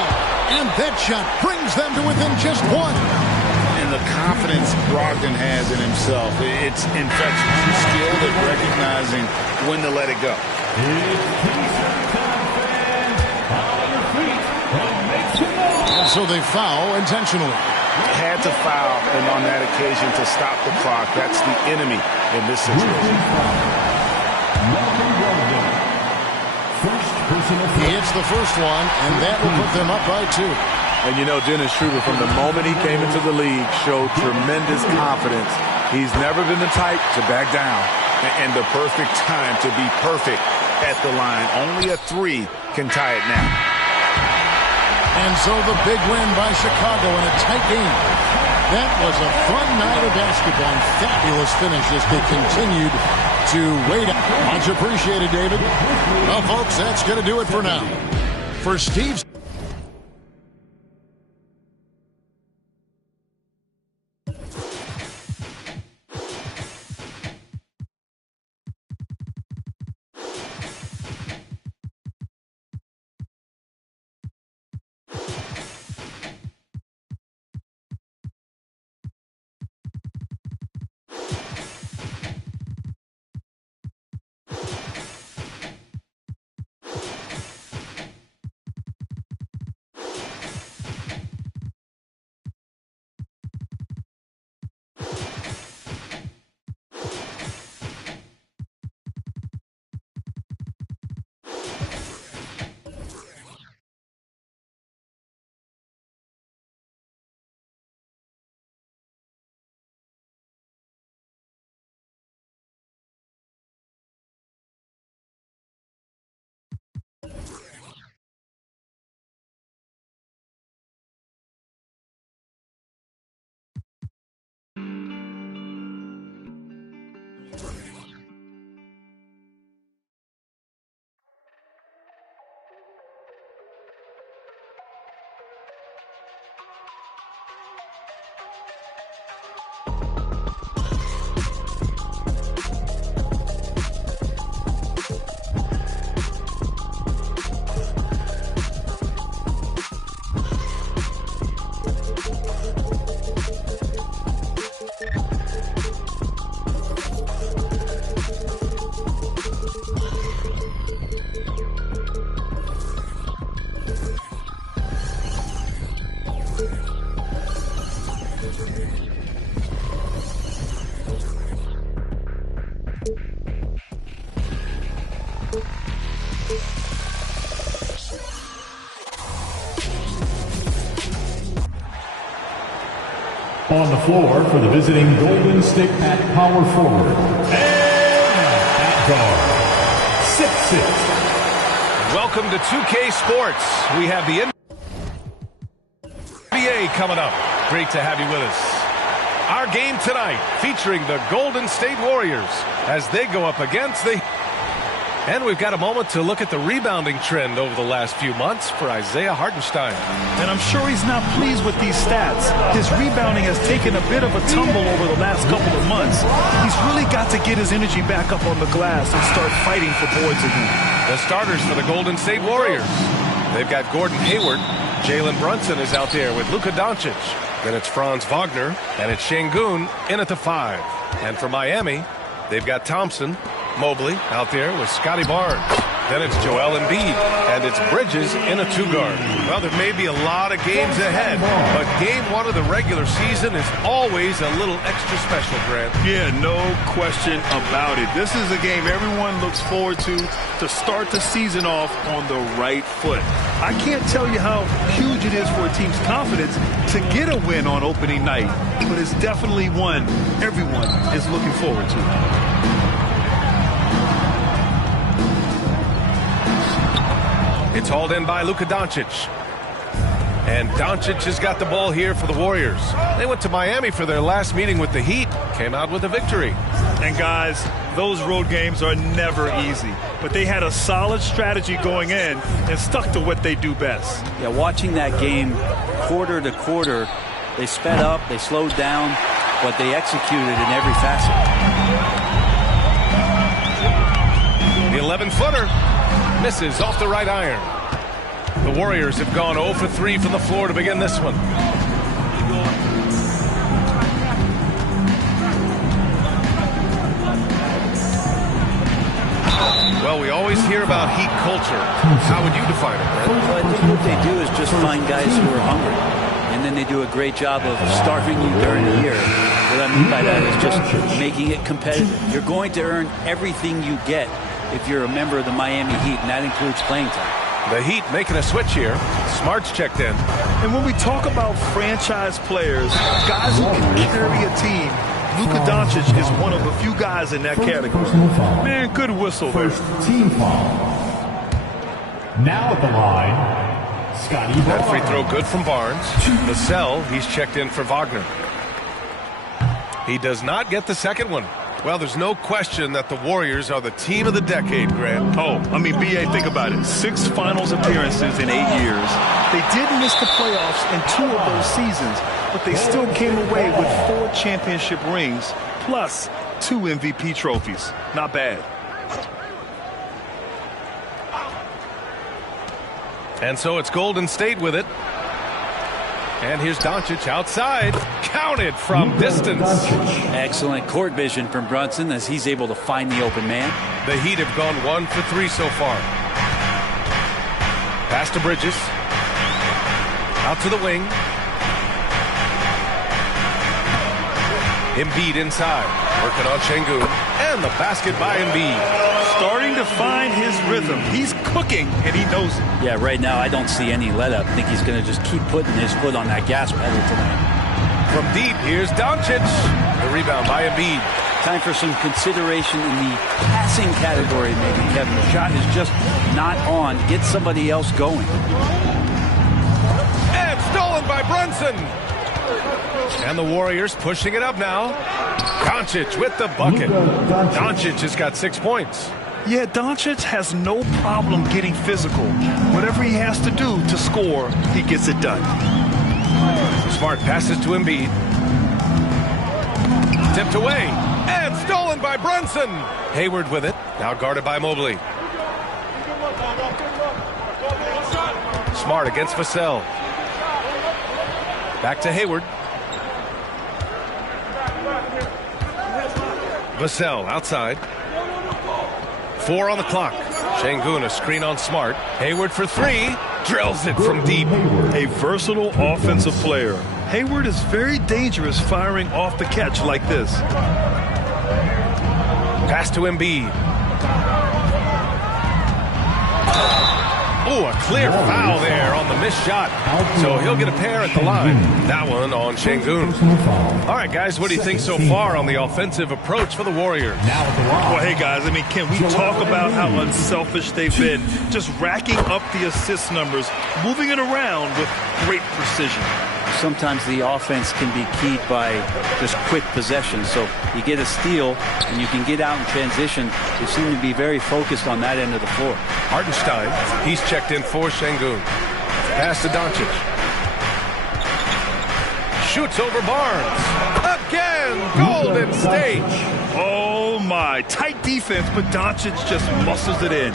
And that shot brings them to within just 1. And the confidence Brogdon has in himself, it's infectious. He's skilled at recognizing when to let it go. And so they foul intentionally. Had to foul, and on that occasion to stop the clock. That's the enemy in this situation. He hits the first one, and that will put them up by 2. And you know, Dennis Schroeder, from the moment he came into the league, showed tremendous confidence. He's never been the type to back down. And the perfect time to be perfect at the line. Only a 3 can tie it now. And so the big win by Chicago in a tight game. That was a fun night of basketball and fabulous finish as they continued to wait. Much appreciated, David. Well, folks, that's going to do it for now. For Steve... On the floor for the visiting Golden State at power forward. And at guard, 6'6". Welcome to 2K Sports. We have the NBA coming up. Great to have you with us. Our game tonight featuring the Golden State Warriors as they go up against the... And we've got a moment to look at the rebounding trend over the last few months for Isaiah Hartenstein. And I'm sure he's not pleased with these stats. His rebounding has taken a bit of a tumble over the last couple of months. He's really got to get his energy back up on the glass and start fighting for boards again. The starters for the Golden State Warriors. They've got Gordon Hayward. Jalen Brunson is out there with Luka Doncic. Then it's Franz Wagner, and it's Şengün in at the 5. And for Miami, they've got Thompson, Mobley out there with Scotty Barnes. Then it's Joel Embiid, and it's Bridges in a 2-guard. Well, there may be a lot of games ahead, but game 1 of the regular season is always a little extra special, Grant. Yeah, no question about it. This is a game everyone looks forward to start the season off on the right foot. I can't tell you how huge it is for a team's confidence to get a win on opening night, but it's definitely one everyone is looking forward to. It's hauled in by Luka Doncic. And Doncic has got the ball here for the Warriors. They went to Miami for their last meeting with the Heat, came out with a victory. And guys, those road games are never easy. But they had a solid strategy going in and stuck to what they do best. Yeah, watching that game quarter to quarter, they sped up, they slowed down, but they executed in every facet. The 11-footer misses off the right iron. The Warriors have gone 0 for 3 from the floor to begin this one. Well, we always hear about Heat culture. How would you define it, Brent? Well, I think what they do is just find guys who are hungry. And then they do a great job of starving you during the year. What I mean by that is just making it competitive. You're going to earn everything you get if you're a member of the Miami Heat, and that includes playing time. The Heat making a switch here. Smart's checked in. And when we talk about franchise players, guys who can carry a team, Luka Doncic is one of the few guys in that category. Man, good whistle there. First team foul. Now at the line, Scotty That Barnes. free throw good from Barnes. Vassell, he's checked in for Wagner. He does not get the second one. Well, there's no question that the Warriors are the team of the decade, Grant. Oh, I mean, B.A., think about it. 6 finals appearances in 8 years. They did miss the playoffs in 2 of those seasons, but they still came away with 4 championship rings plus 2 MVP trophies. Not bad. And so it's Golden State with it. And here's Doncic outside. Counted from distance. Excellent court vision from Brunson as he's able to find the open man. The Heat have gone 1 for 3 so far. Pass to Bridges. Out to the wing. Embiid inside. Working on Şengün. And the basket by Embiid. Starting to find his rhythm. He's cooking, and he knows it. Yeah, right now I don't see any let up. I think he's going to just keep putting his foot on that gas pedal tonight. From deep, here's Doncic. The rebound by Embiid. Time for some consideration in the passing category, maybe, Kevin. The shot is just not on. Get somebody else going. And stolen by Brunson. And the Warriors pushing it up now. Doncic with the bucket. Doncic has got 6 points. Yeah, Doncic has no problem getting physical. Whatever he has to do to score, he gets it done. Smart passes to Embiid. Tipped away. And stolen by Brunson. Hayward with it. Now guarded by Mobley. Smart against Vassell. Back to Hayward. Vassell outside. 4 on the clock. Şengün a screen on Smart. Hayward for 3. Drills it from deep. A versatile offensive player. Hayward is very dangerous firing off the catch like this. Pass to Embiid. Oh, a clear foul there on the missed shot. So he'll get a pair at the line. That one on Şengün. All right, guys, what do you think so far on the offensive approach for the Warriors? Well, hey, guys, I mean, can we talk about how unselfish they've been? Just racking up the assist numbers, moving it around with great precision. Sometimes the offense can be keyed by just quick possession. So you get a steal and you can get out in transition. They seem to be very focused on that end of the floor. Hartenstein, he's checked in for Şengün. Pass to Doncic. Shoots over Barnes. Again, Golden State. Oh, my. Tight defense, but Doncic just muscles it in.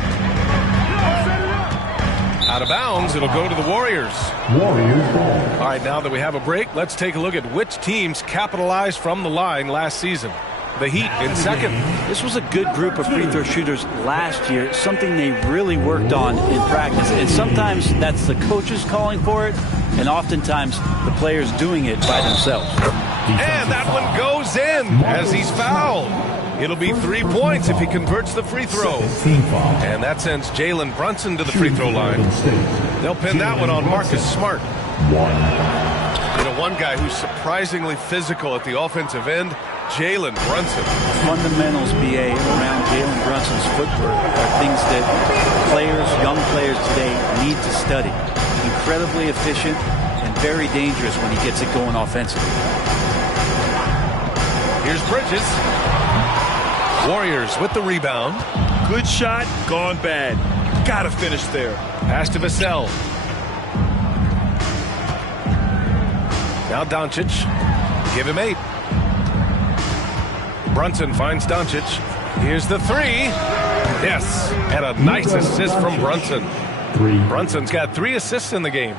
Out of bounds, it'll go to the Warriors. Warriors ball. All right, now that we have a break, let's take a look at which teams capitalized from the line last season. The Heat in second. This was a good group of free throw shooters last year, something they really worked on in practice. And sometimes that's the coaches calling for it, and oftentimes the players doing it by themselves. And that one goes in as he's fouled. It'll be 3 points if he converts the free throw. And that sends Jalen Brunson to the free throw line. They'll pin that one on Marcus Smart. You know, one guy who's surprisingly physical at the offensive end, Jalen Brunson. Fundamentals, BA, around Jalen Brunson's footwork are things that players, young players today need to study. Incredibly efficient, very dangerous when he gets it going offensively. Here's Bridges. Warriors with the rebound. Good shot, gone bad. Gotta finish there. Pass to Vassell. Now Doncic. Give him 8. Brunson finds Doncic. Here's the 3. Yes, and a nice assist from Brunson. Brunson's got 3 assists in the game.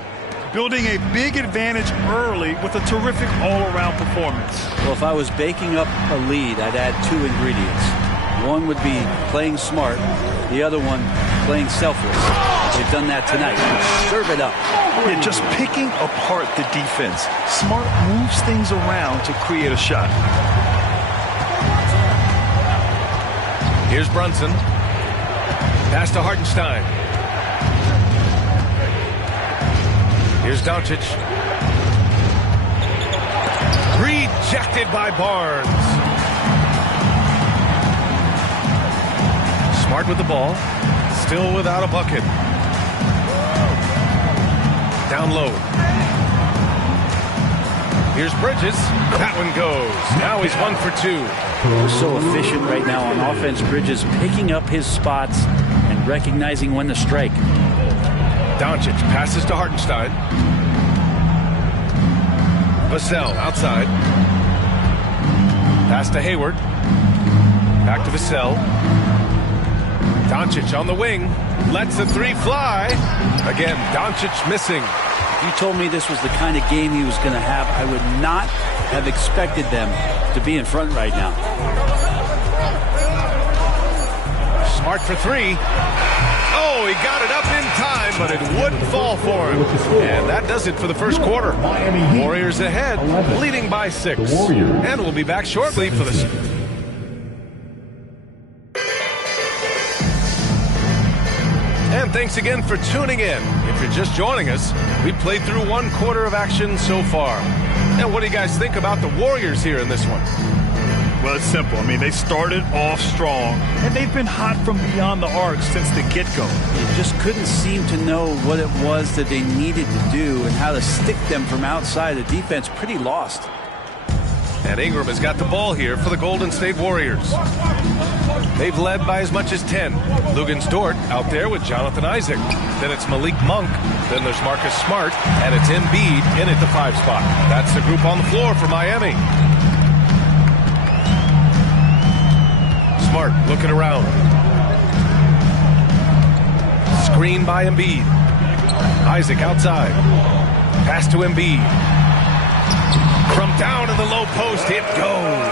Building a big advantage early with a terrific all-around performance. Well, if I was baking up a lead, I'd add 2 ingredients. One would be playing smart. The other one, playing selfless. They've done that tonight. Serve it up. Yeah, just picking apart the defense. Smart moves things around to create a shot. Here's Brunson. Pass to Hartenstein. Here's Doncic. Rejected by Barnes. Smart with the ball. Still without a bucket. Down low. Here's Bridges. That one goes. Now he's 1 for 2. We're so efficient right now on offense. Bridges picking up his spots and recognizing when to strike. Doncic passes to Hartenstein. Vassell outside. Pass to Hayward. Back to Vassell. Doncic on the wing. Lets the 3 fly. Again, Doncic missing. If you told me this was the kind of game he was going to have, I would not have expected them to be in front right now. Smart for 3. Oh, he got it up in time, but it wouldn't fall for him. And that does it for the first quarter. Warriors ahead, leading by 6. And we'll be back shortly for the... And thanks again for tuning in. If you're just joining us, we've played through 1 quarter of action so far. And what do you guys think about the Warriors here in this one? Well, it's simple. I mean, they started off strong, and they've been hot from beyond the arc since the get-go. They just couldn't seem to know what it was that they needed to do and how to stick them from outside. The defense pretty lost. And Ingram has got the ball here for the Golden State Warriors. They've led by as much as 10. Lugens Dort out there with Jonathan Isaac. Then it's Malik Monk. Then there's Marcus Smart. And it's Embiid in at the 5 spot. That's the group on the floor for Miami. Smart looking around. Screen by Embiid. Isaac outside. Pass to Embiid. From down in the low post, it goes.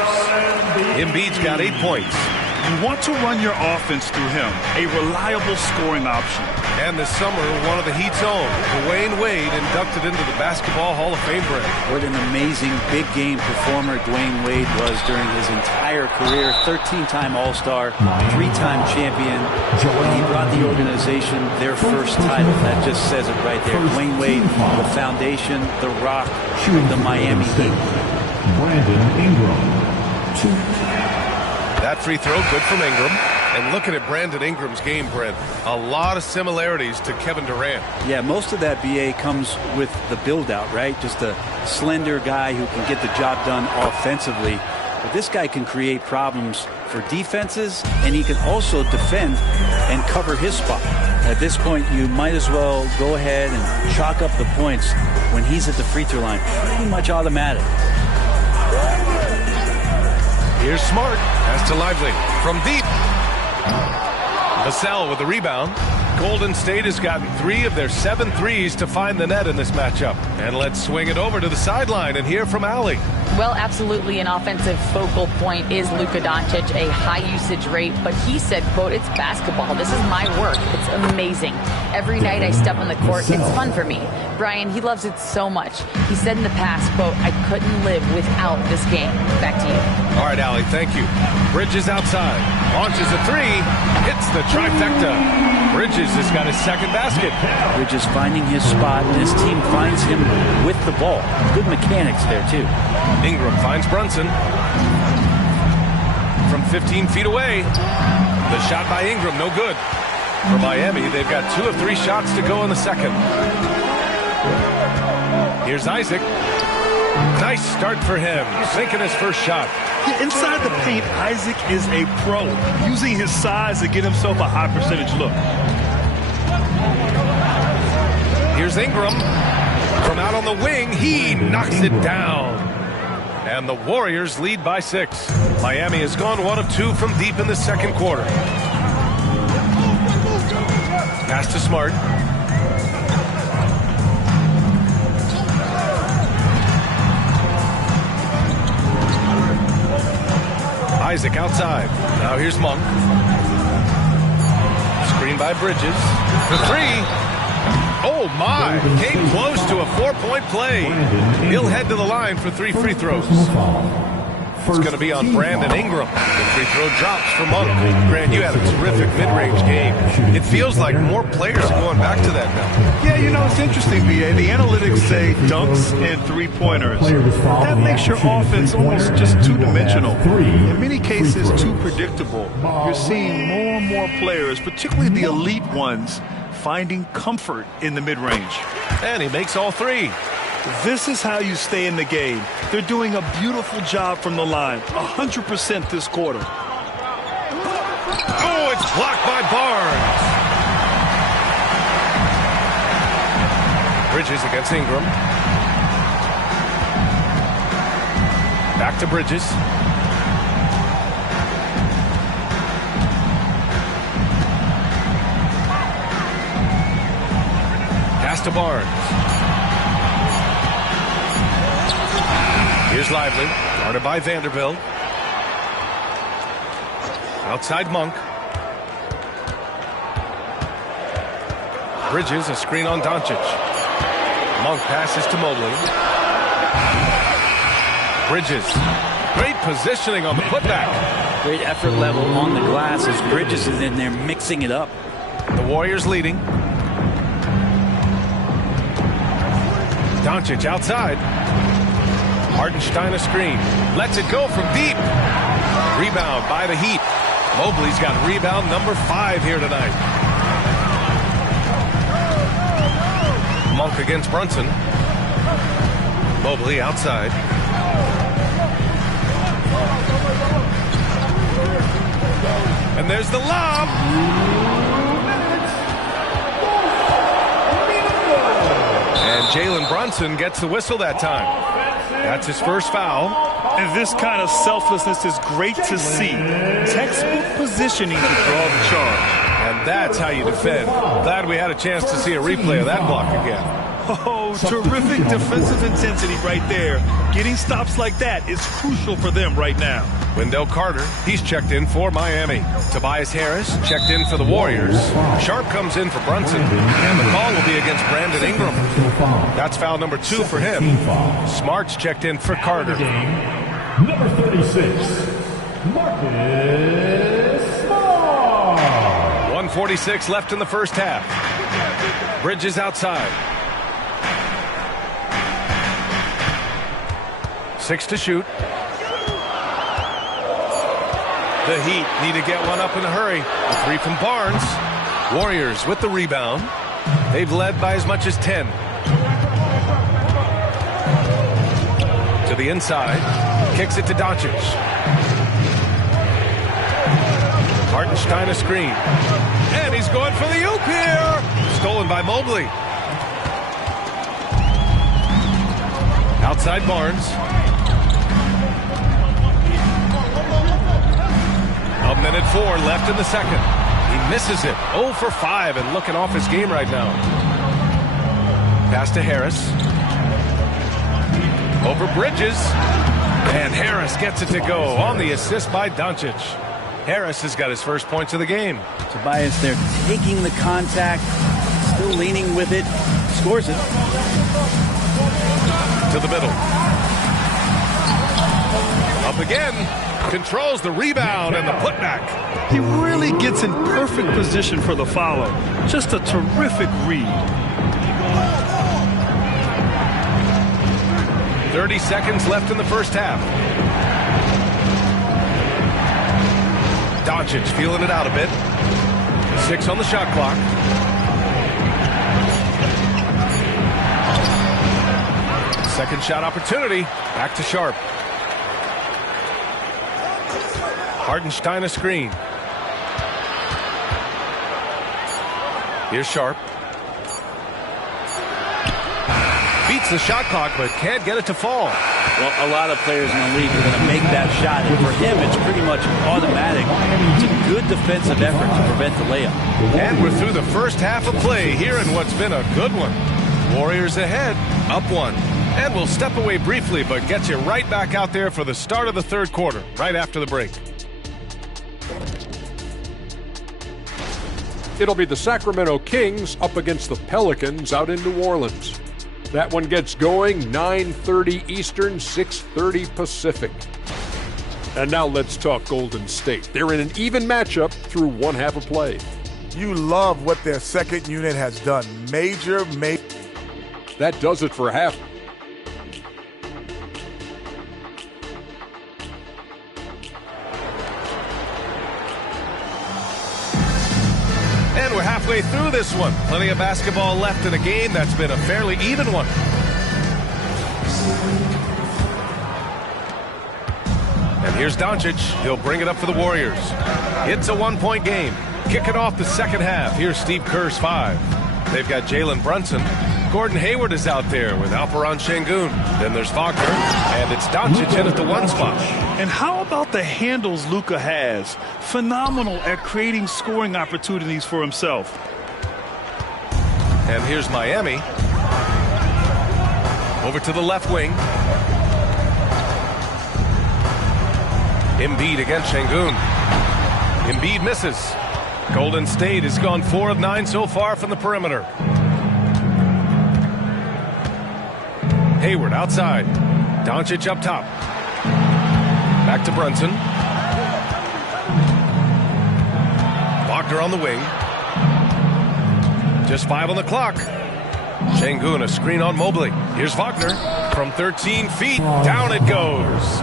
Embiid's got 8 points. You want to run your offense through him, a reliable scoring option. And this summer, one of the Heat's own, Dwayne Wade, inducted into the Basketball Hall of Fame break. What an amazing big game performer Dwayne Wade was during his entire career. 13-time All-Star, 3-time champion. He brought the organization their first title. That just says it right there. Dwayne Wade, the foundation, the rock of the Miami Heat. Brandon Ingram. That free throw, good from Ingram. And looking at Brandon Ingram's game, Brent, a lot of similarities to Kevin Durant. Yeah, most of that BA comes with the build-out, right? Just a slender guy who can get the job done offensively. But this guy can create problems for defenses, and he can also defend and cover his spot. At this point, you might as well go ahead and chalk up the points when he's at the free throw line. Pretty much automatic. Here's Smart. Pass to Lively. From deep. Vassell with the rebound. Golden State has gotten 3 of their 7 threes to find the net in this matchup. And let's swing it over to the sideline and hear from Allie. Well, absolutely an offensive focal point is Luka Doncic, a high usage rate, but he said, quote, it's basketball. This is my work. It's amazing. Every night I step on the court, it's fun for me. Brian, he loves it so much. He said in the past, quote, I couldn't live without this game. Back to you. All right, Allie, thank you. Bridges outside. Launches a 3. Hits the trifecta. Bridges has got his second basket. Bridges finding his spot, and his team finds him with the ball. Good mechanics there, too. Ingram finds Brunson. From 15 feet away. The shot by Ingram, no good. For Miami, they've got 2 of 3 shots to go in the second. Here's Isaac. Nice start for him. Sinking his first shot. Inside the paint, Isaac is a pro, using his size to get himself a high percentage look. Here's Ingram. From out on the wing, he knocks it down. And the Warriors lead by 6. Miami has gone 1 of 2 from deep in the second quarter. Pass to Smart. Isaac outside. Now here's Monk. Screen by Bridges. The 3. Oh, my. Came close to a 4-point play. He'll head to the line for 3 free throws. It's going to be on Brandon Ingram. The free throw drops for Monk. Grant, you had a terrific mid-range game. It feels like more players are going back to that now. Yeah, you know, it's interesting, BA. The analytics say dunks and three-pointers. That makes your offense almost just two-dimensional. In many cases, too predictable. You're seeing more and more players, particularly the elite ones, finding comfort in the mid-range. And he makes all 3. This is how you stay in the game. They're doing a beautiful job from the line. 100% this quarter. Oh, it's blocked by Barnes. Bridges against Ingram. Back to Bridges. Pass to Barnes. Here's Lively, guarded by Vanderbilt. Outside Monk. Bridges, a screen on Doncic. Monk passes to Mobley. Bridges, great positioning on the putback. Great effort level on the glass as Bridges is in there mixing it up. The Warriors leading. Doncic outside. Hartenstein a screen. Lets it go from deep. Rebound by the Heat. Mobley's got rebound number 5 here tonight. Monk against Brunson. Mobley outside. And there's the lob. And Jalen Brunson gets the whistle that time. That's his first foul. And this kind of selflessness is great to see. Textbook positioning to draw the charge. And that's how you defend. Glad we had a chance to see a replay of that block again. Oh, terrific defensive intensity right there. Getting stops like that is crucial for them right now. Wendell Carter, he's checked in for Miami. Tobias Harris checked in for the Warriors. Sharp comes in for Brunson. And the call will be against Brandon Ingram. That's foul number 2 for him. Smart's checked in for Carter. Number 36, Marcus Smart. 1:46 left in the first half. Bridges outside. 6 to shoot. The Heat need to get one up in a hurry. A 3 from Barnes. Warriors with the rebound. They've led by as much as 10. To the inside. Kicks it to Doncic. Hartenstein a screen. And he's going for the oop here. Stolen by Mobley. Outside Barnes. A minute 4 left in the second. He misses it. 0 for 5 and looking off his game right now. Pass to Harris. Over Bridges. And Harris gets it to go on the assist by Doncic. Harris has got his first points of the game. Tobias there taking the contact, still leaning with it, scores it. To the middle. Up again. Controls the rebound and the putback. He really gets in perfect position for the follow. Just a terrific read. 30 seconds left in the first half. Doncic feeling it out a bit. 6 on the shot clock. Second shot opportunity. Back to Sharp. Hartenstein a screen. Here's Sharp. Beats the shot clock, but can't get it to fall. Well, a lot of players in the league are going to make that shot, and for him, it's pretty much automatic. It's a good defensive effort to prevent the layup. And we're through the first half of play here in what's been a good one. Warriors ahead, up 1. And we'll step away briefly, but get you right back out there for the start of the third quarter, right after the break. It'll be the Sacramento Kings up against the Pelicans out in New Orleans. That one gets going 9:30 Eastern, 6:30 Pacific. And now let's talk Golden State. They're in an even matchup through one half of play. You love what their second unit has done. Major. That does it for half. And we're halfway through this one. Plenty of basketball left in a game that's been a fairly even one. And here's Doncic. He'll bring it up for the Warriors. It's a one-point game. Kicking off the second half. Here's Steve Kerr's 5. They've got Jalen Brunson. Gordon Hayward is out there with Alperen Şengün. Then there's Wagner. And it's Doncic in at the 1 spot. And how about the handles Luka has? Phenomenal at creating scoring opportunities for himself. And here's Miami. Over to the left wing. Embiid against Şengün. Embiid misses. Golden State has gone 4 of 9 so far from the perimeter. Hayward outside. Doncic up top. Back to Brunson. Wagner on the wing. Just 5 on the clock. Şengün a screen on Mobley. Here's Wagner from 13 feet. Down it goes.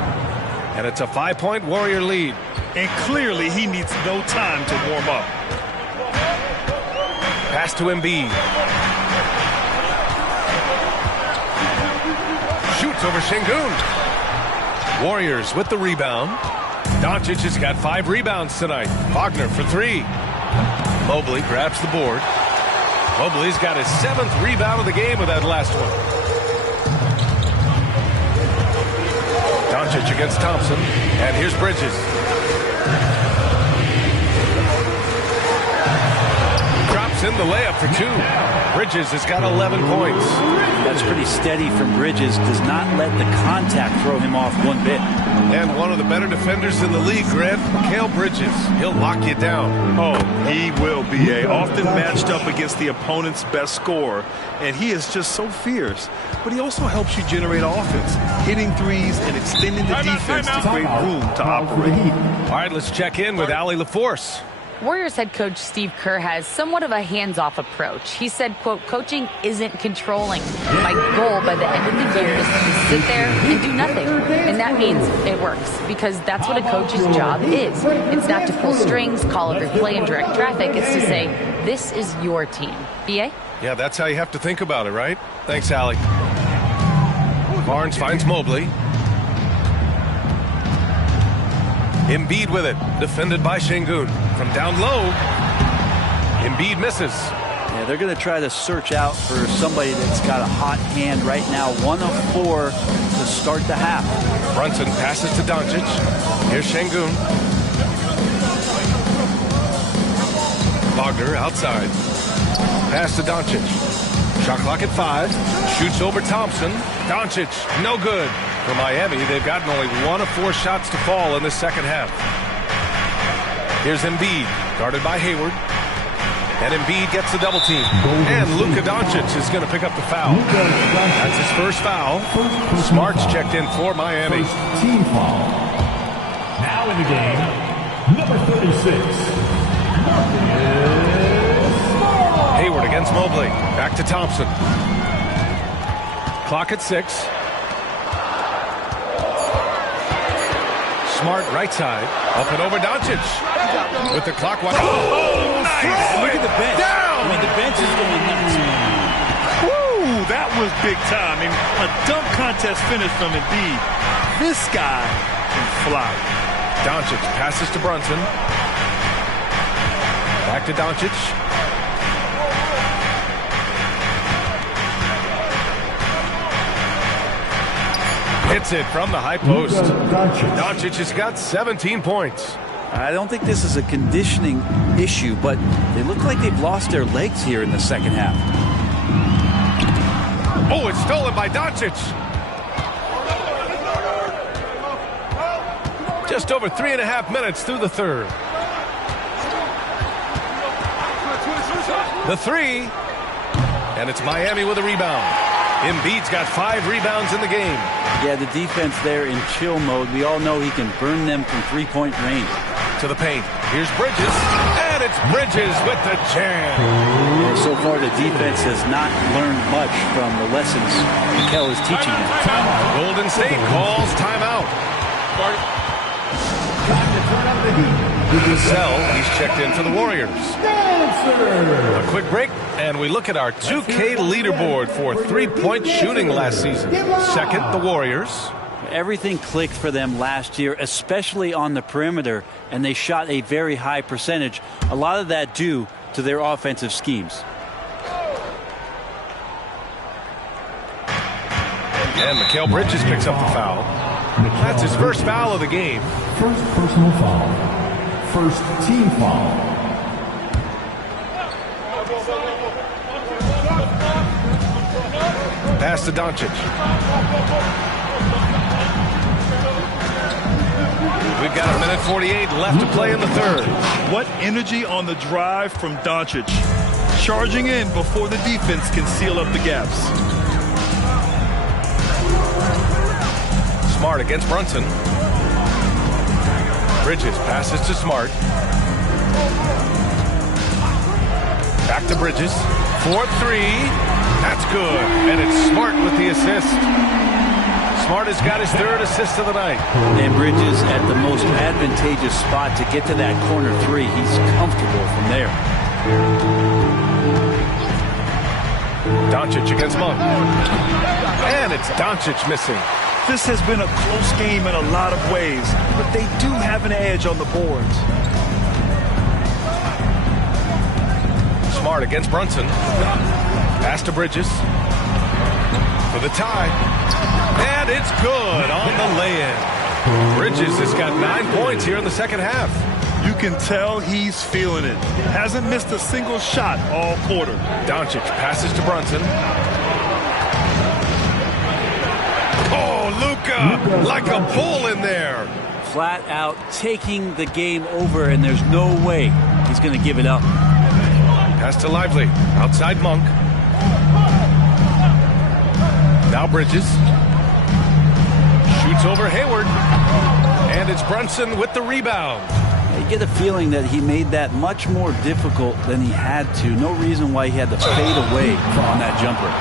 And it's a 5-point Warrior lead. And clearly he needs no time to warm up. Pass to Embiid. Shoots over Şengün. Warriors with the rebound. Doncic has got 5 rebounds tonight. Wagner for 3. Mobley grabs the board. Mobley's got his 7th rebound of the game with that last one. Doncic against Thompson. And here's Bridges. Drops in the layup for 2. Bridges has got 11 points. That's pretty steady from Bridges. Does not let the contact throw him off one bit. And one of the better defenders in the league, Grant, Mikal Bridges. He'll lock you down. Oh, he will be often matched up against the opponent's best scorer. And he is just so fierce. But he also helps you generate offense, hitting threes and extending the defense to create room to operate. All right, let's check in with Allie LaForce. Warriors head coach Steve Kerr has somewhat of a hands-off approach. He said, quote, coaching isn't controlling. My goal by the end of the year is to sit there and do nothing. And that means it works because that's what a coach's job is. It's not to pull strings, call every play, and direct traffic. It's to say, this is your team. BA? Yeah, that's how you have to think about it, right? Thanks, Allie. Barnes finds Mobley. Embiid with it, defended by Şengün. From down low, Embiid misses. Yeah, they're going to try to search out for somebody that's got a hot hand right now. 1 of 4 to start the half. Brunson passes to Doncic. Here's Şengün. Wagner outside. Pass to Doncic. Shot clock at 5. Shoots over Thompson. Doncic, no good. For Miami, they've gotten only 1 of 4 shots to fall in the second half. Here's Embiid, guarded by Hayward. And Embiid gets the double team. And Luka Doncic is going to pick up the foul. That's his first foul. Smart's checked in for Miami. Team foul. Now in the game, number 36. Hayward against Mobley. Back to Thompson. Clock at 6. Smart right side. Up and over Doncic. With the clock. Oh, nice. Look at the bench. Down. I mean, the bench is going nuts. Woo! Ooh, that was big time. I mean, a dunk contest finish from Embiid. This guy can fly. Doncic passes to Brunson. Back to Doncic. Hits it from the high post. Doncic has got 17 points. I don't think this is a conditioning issue, but they look like they've lost their legs here in the second half. Oh, it's stolen by Doncic. Just over 3.5 minutes through the third. The three. And it's Miami with a rebound. Embiid's got 5 rebounds in the game. Yeah, the defense there in chill mode. We all know he can burn them from three-point range. To the paint. Here's Bridges. And it's Bridges with the jam. And so far, the defense has not learned much from the lessons Mikel is teaching them. Golden State calls timeout. Sell, he's checked in for the Warriors. A quick break, and we look at our 2K leaderboard for three-point shooting last season. Second, the Warriors. Everything clicked for them last year, especially on the perimeter, and they shot a very high percentage. A lot of that due to their offensive schemes. And Mikal Bridges picks up the foul. That's his first foul of the game. First personal foul. First team foul. Pass to Doncic. We've got 1:48 left to play in the third. What energy on the drive from Doncic. Charging in before the defense can seal up the gaps. Smart against Brunson. Bridges passes to Smart. Back to Bridges. 4-3. That's good. And it's Smart with the assist. Smart has got his third assist of the night. And Bridges at the most advantageous spot to get to that corner three. He's comfortable from there. Doncic against Monk. And it's Doncic missing. This has been a close game in a lot of ways, but they do have an edge on the boards. Smart against Brunson. Pass to Bridges. For the tie. And it's good on the lay-in. Bridges has got 9 points here in the second half. You can tell he's feeling it. Hasn't missed a single shot all quarter. Doncic passes to Brunson. Oh, Luka, like a bull in there. Flat out taking the game over, and there's no way he's going to give it up. Pass to Lively. Outside Monk. Now Bridges. Shoots over Hayward. And it's Brunson with the rebound. You get a feeling that he made that much more difficult than he had to. No reason why he had to fade away on that jumper.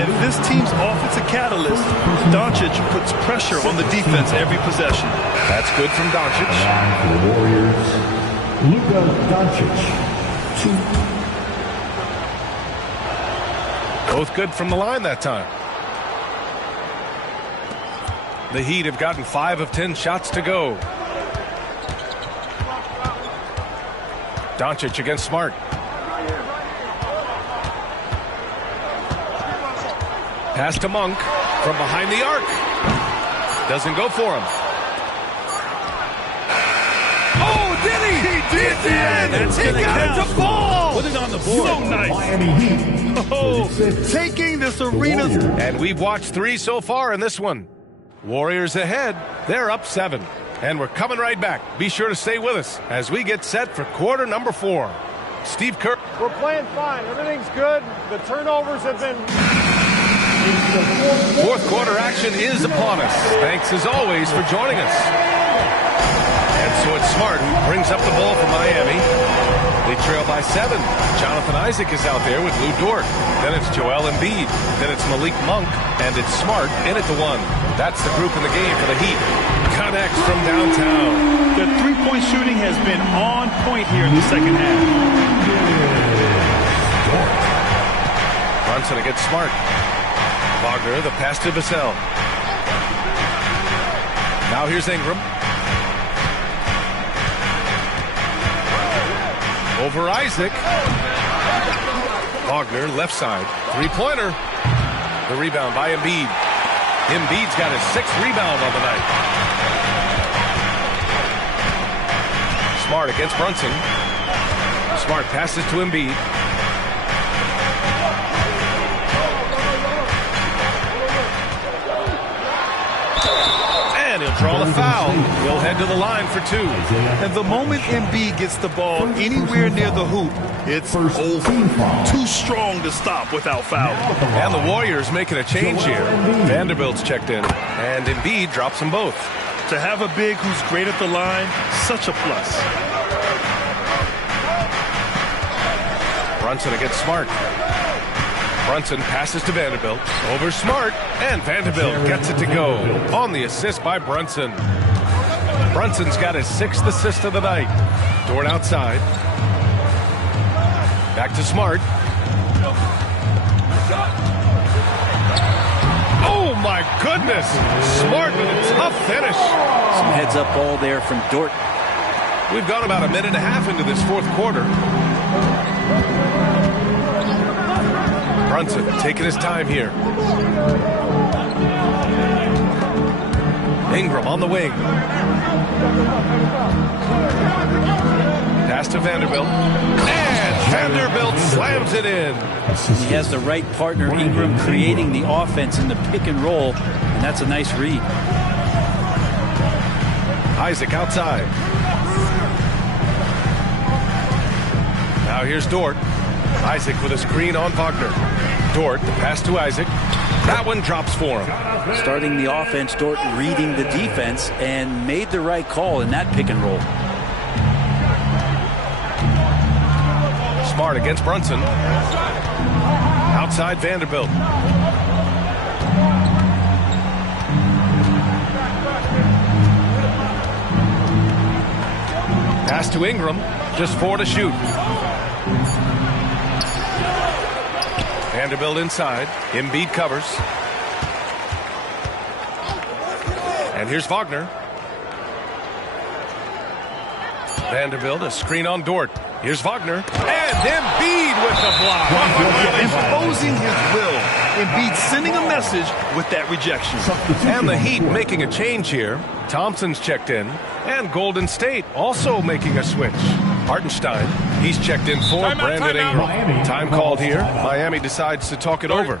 If this team's offensive catalyst, Doncic puts pressure on the defense every possession. That's good from Doncic. For the Warriors, Luka Doncic. 2. Both good from the line that time. The Heat have gotten 5 of 10 shots to go. Doncic against Smart. Pass to Monk from behind the arc. Doesn't go for him. Oh, did he? He did! He got it to fall! Put it on the board. So nice. Miami Heat. Oh, taking this arena. And we've watched 3 so far in this one. Warriors ahead. They're up 7. And we're coming right back. Be sure to stay with us as we get set for quarter number 4. Steve Kerr. We're playing fine. Everything's good. The turnovers have been... Fourth quarter action is upon us. Thanks as always for joining us. And so it's Smart who brings up the ball for Miami. They trail by 7. Jonathan Isaac is out there with Lou Dort. Then it's Joel Embiid. Then it's Malik Monk. And it's Smart in it to 1. That's the group in the game for the Heat. Connects from downtown. The three-point shooting has been on point here in the second half. Brunson against Smart. Wagner, the pass to Vassell. Now here's Ingram. Over Isaac. Wagner, left side. Three-pointer. The rebound by Embiid. Embiid's got his 6th rebound on the night. Smart against Brunson. Smart passes to Embiid. And he'll draw the foul. He'll head to the line for 2. And the moment Embiid gets the ball anywhere near the hoop, it's over. Too strong to stop without fouling. And the Warriors making a change here. Vanderbilt's checked in, and Embiid drops them both. To have a big who's great at the line, such a plus. Brunson against Smart. Brunson passes to Vanderbilt. Over Smart, and Vanderbilt gets it to go. On the assist by Brunson. Brunson's got his 6th assist of the night. Dort outside. Back to Smart. Oh my goodness! Smart with a tough finish. Some heads-up ball there from Dort. We've gone about a minute and a half into this 4th quarter. Brunson taking his time here. Ingram on the wing. Pass to Vanderbilt. And Vanderbilt slams it in. He has the right partner, Ingram, creating the offense in the pick and roll, and that's a nice read. Isaac outside. Now here's Dort. Isaac with a screen on Wagner. Dort, the pass to Isaac. That one drops for him. Starting the offense, Dort reading the defense and made the right call in that pick and roll. Smart against Brunson. Outside Vanderbilt. Pass to Ingram. Just 4 to shoot. Vanderbilt inside. Embiid covers. And here's Wagner. Vanderbilt, a screen on Dort. Here's Wagner. And Embiid with the block. Imposing his will. Embiid sending a message with that rejection. And the Heat making a change here. Thompson's checked in. And Golden State also making a switch. Hartenstein, he's checked in for Brandon Ingram. Time called here. Miami decides to talk it over.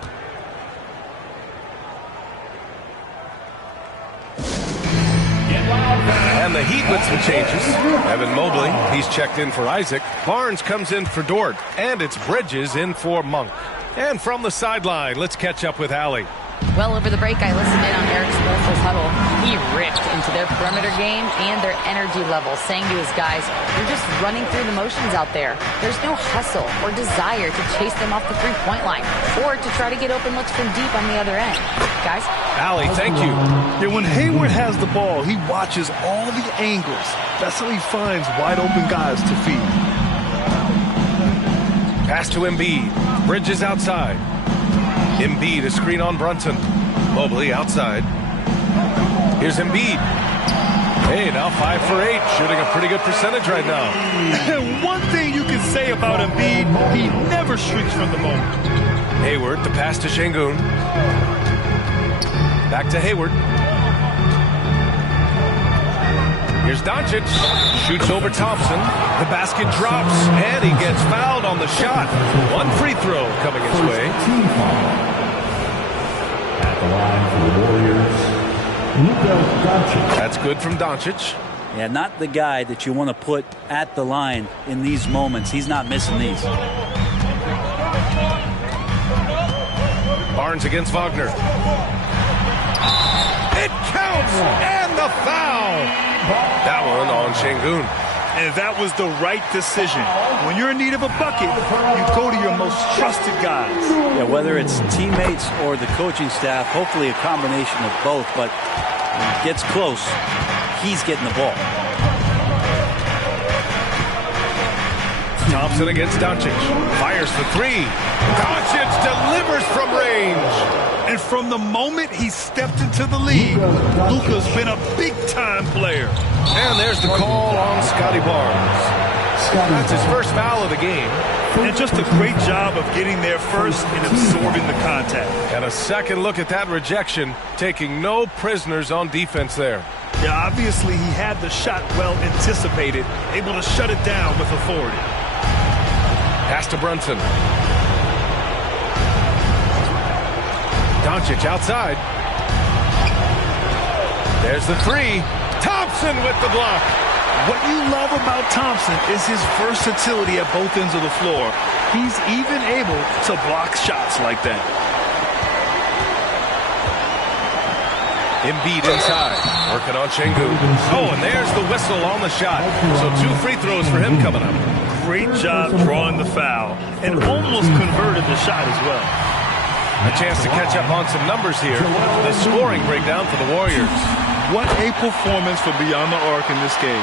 And the Heat with some changes. Evan Mobley, he's checked in for Isaac. Barnes comes in for Dort. And it's Bridges in for Monk. And from the sideline, let's catch up with Allie. Well, over the break, I listened in on Eric Spoelstra's huddle. He ripped into their perimeter game and their energy level, saying to his guys, you're just running through the motions out there. There's no hustle or desire to chase them off the three-point line or to try to get open looks from deep on the other end. Guys? Allie, thank you. Yeah, when Hayward has the ball, he watches all the angles. That's how he finds wide-open guys to feed. Pass to Embiid. Bridges outside. Embiid, a screen on Brunson. Mobley outside. Here's Embiid. Hey, now 5 for 8, shooting a pretty good percentage right now. And one thing you can say about Embiid, he never shrinks from the moment. Hayward, the pass to Şengün. Back to Hayward. Here's Doncic. Shoots over Thompson. The basket drops, and he gets fouled on the shot. One free throw coming his way. At the line for the Warriors, Luka Doncic. That's good from Doncic. Yeah, not the guy that you want to put at the line in these moments. He's not missing these. Barnes against Wagner. It counts, and the foul. That one on Şengün. And that was the right decision. When you're in need of a bucket, you go to your most trusted guys. Yeah, whether it's teammates or the coaching staff, hopefully a combination of both, but when it gets close, he's getting the ball. Thompson against Doncic. Fires for 3. Doncic delivers from range. And And from the moment he stepped into the league, Luka's been a big-time player. And there's the call on Scotty Barnes. That's his first foul of the game. And just a great job of getting there first and absorbing the contact. And a second look at that rejection, taking no prisoners on defense there. Yeah, obviously he had the shot well anticipated, able to shut it down with authority. Pass to Brunson. Doncic outside. There's the three. Thompson with the block. What you love about Thompson is his versatility at both ends of the floor. He's even able to block shots like that. Embiid inside, working on Şengün. Oh, and there's the whistle on the shot. So 2 free throws for him coming up. Great job drawing the foul and almost converted the shot as well. A chance to catch up on some numbers here. The scoring breakdown for the Warriors. What a performance for Beyond the Arc in this game.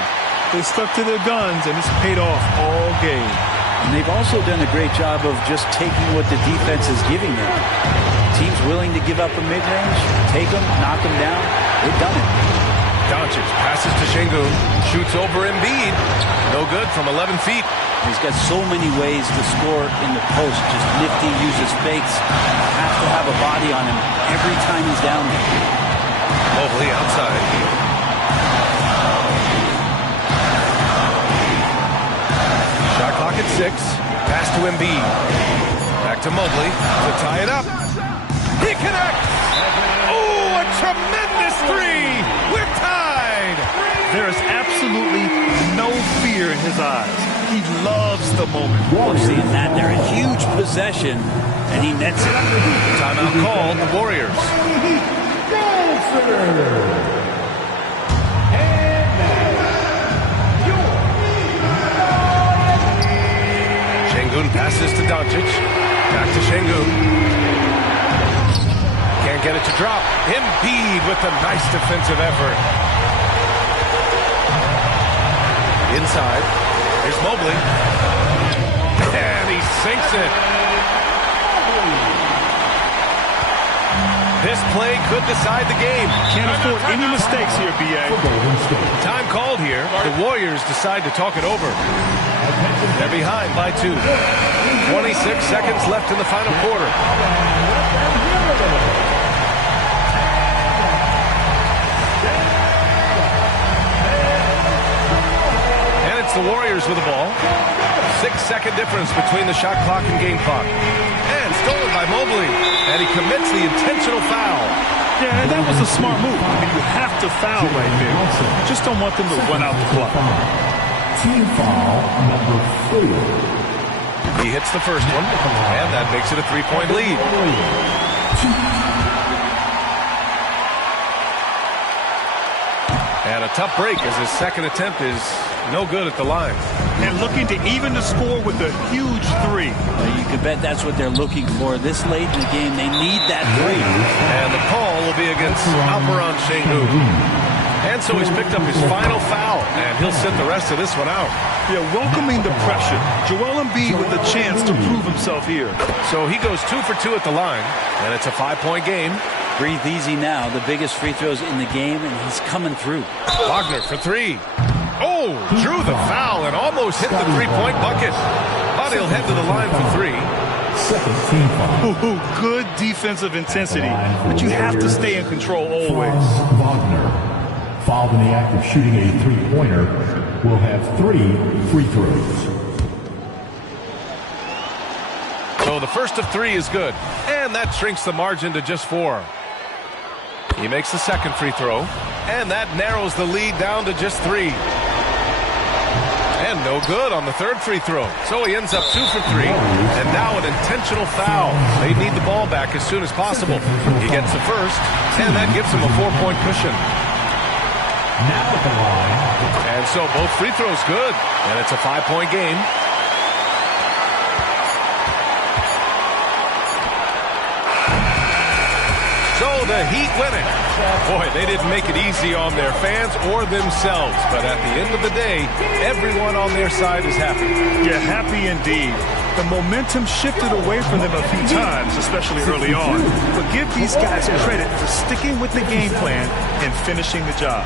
They stuck to their guns, and it's paid off all game. And they've also done a great job of just taking what the defense is giving them. Teams willing to give up a mid-range, take them, knock them down. They've done it. Doncic passes to Şengün, shoots over Embiid. No good from 11 feet. He's got so many ways to score in the post. Just nifty, uses fakes. Have to have a body on him every time he's down there. Mobley outside. Shot clock at 6. Pass to Embiid. Back to Mobley to tie it up. He connects. Oh, a tremendous three. We're tied. There is absolutely no fear in his eyes. He loves the moment. We're seeing that there. A huge possession, and he nets it. Timeout called, the Warriors. Şengün passes to Doncic. Back to Şengün. Can't get it to drop. Embiid with a nice defensive effort. Inside. Here's Mobley. And he sinks it. This play could decide the game. Can't afford any mistakes here, B.A. Time called here. The Warriors decide to talk it over. They're behind by 2. 26 seconds left in the final quarter. And it's the Warriors with the ball. 6-second difference between the shot clock and game clock. And stolen by Mobley. And he commits the intentional foul. Yeah, and that was a smart move. I mean, you have to foul right there. You just don't want them to run out the clock. Team foul number 4. He hits the first one, and that makes it a 3-point lead. And a tough break as his second attempt is no good at the line. And looking to even the score with a huge 3. You can bet that's what they're looking for. This late in the game, they need that 3. And the call will be against Alperen Şengün. And so he's picked up his final foul, and he'll sit the rest of this one out. Yeah, welcoming the pressure. Joel Embiid with a chance to prove himself here. So he goes 2 for 2 at the line, and it's a 5-point game. Breathe easy now. The biggest free throws in the game, and he's coming through. Wagner for 3. Oh, drew the foul and almost hit the 3-point bucket. But he'll head to the line for 3. Second team foul. Ooh, good defensive intensity, but you have to stay in control always. Wagner, fouled in the act of shooting a three-pointer, will have 3 free throws. So the first of 3 is good, and that shrinks the margin to just 4. He makes the second free throw, and that narrows the lead down to just 3. And no good on the third free throw. So he ends up 2 for 3, and now an intentional foul. They need the ball back as soon as possible. He gets the first, and that gives him a 4-point cushion. Now at the line. And so both free throws good, and it's a 5-point game. So the Heat winning. Boy, they didn't make it easy on their fans or themselves, but at the end of the day, everyone on their side is happy. Yeah, happy indeed. The momentum shifted away from them a few times, especially early on. But give these guys credit for sticking with the game plan and finishing the job.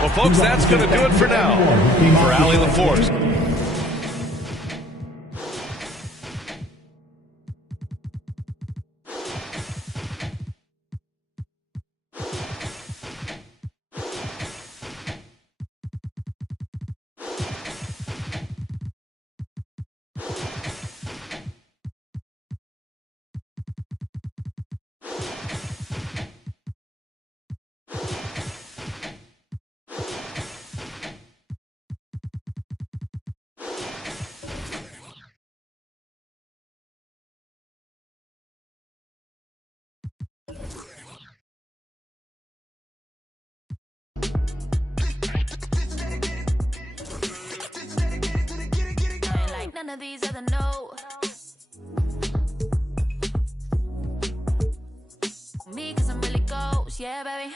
Well, folks, that's going to do it for now. For Allie LaForce. None of these other no. Me, cause I'm really ghost, yeah, baby.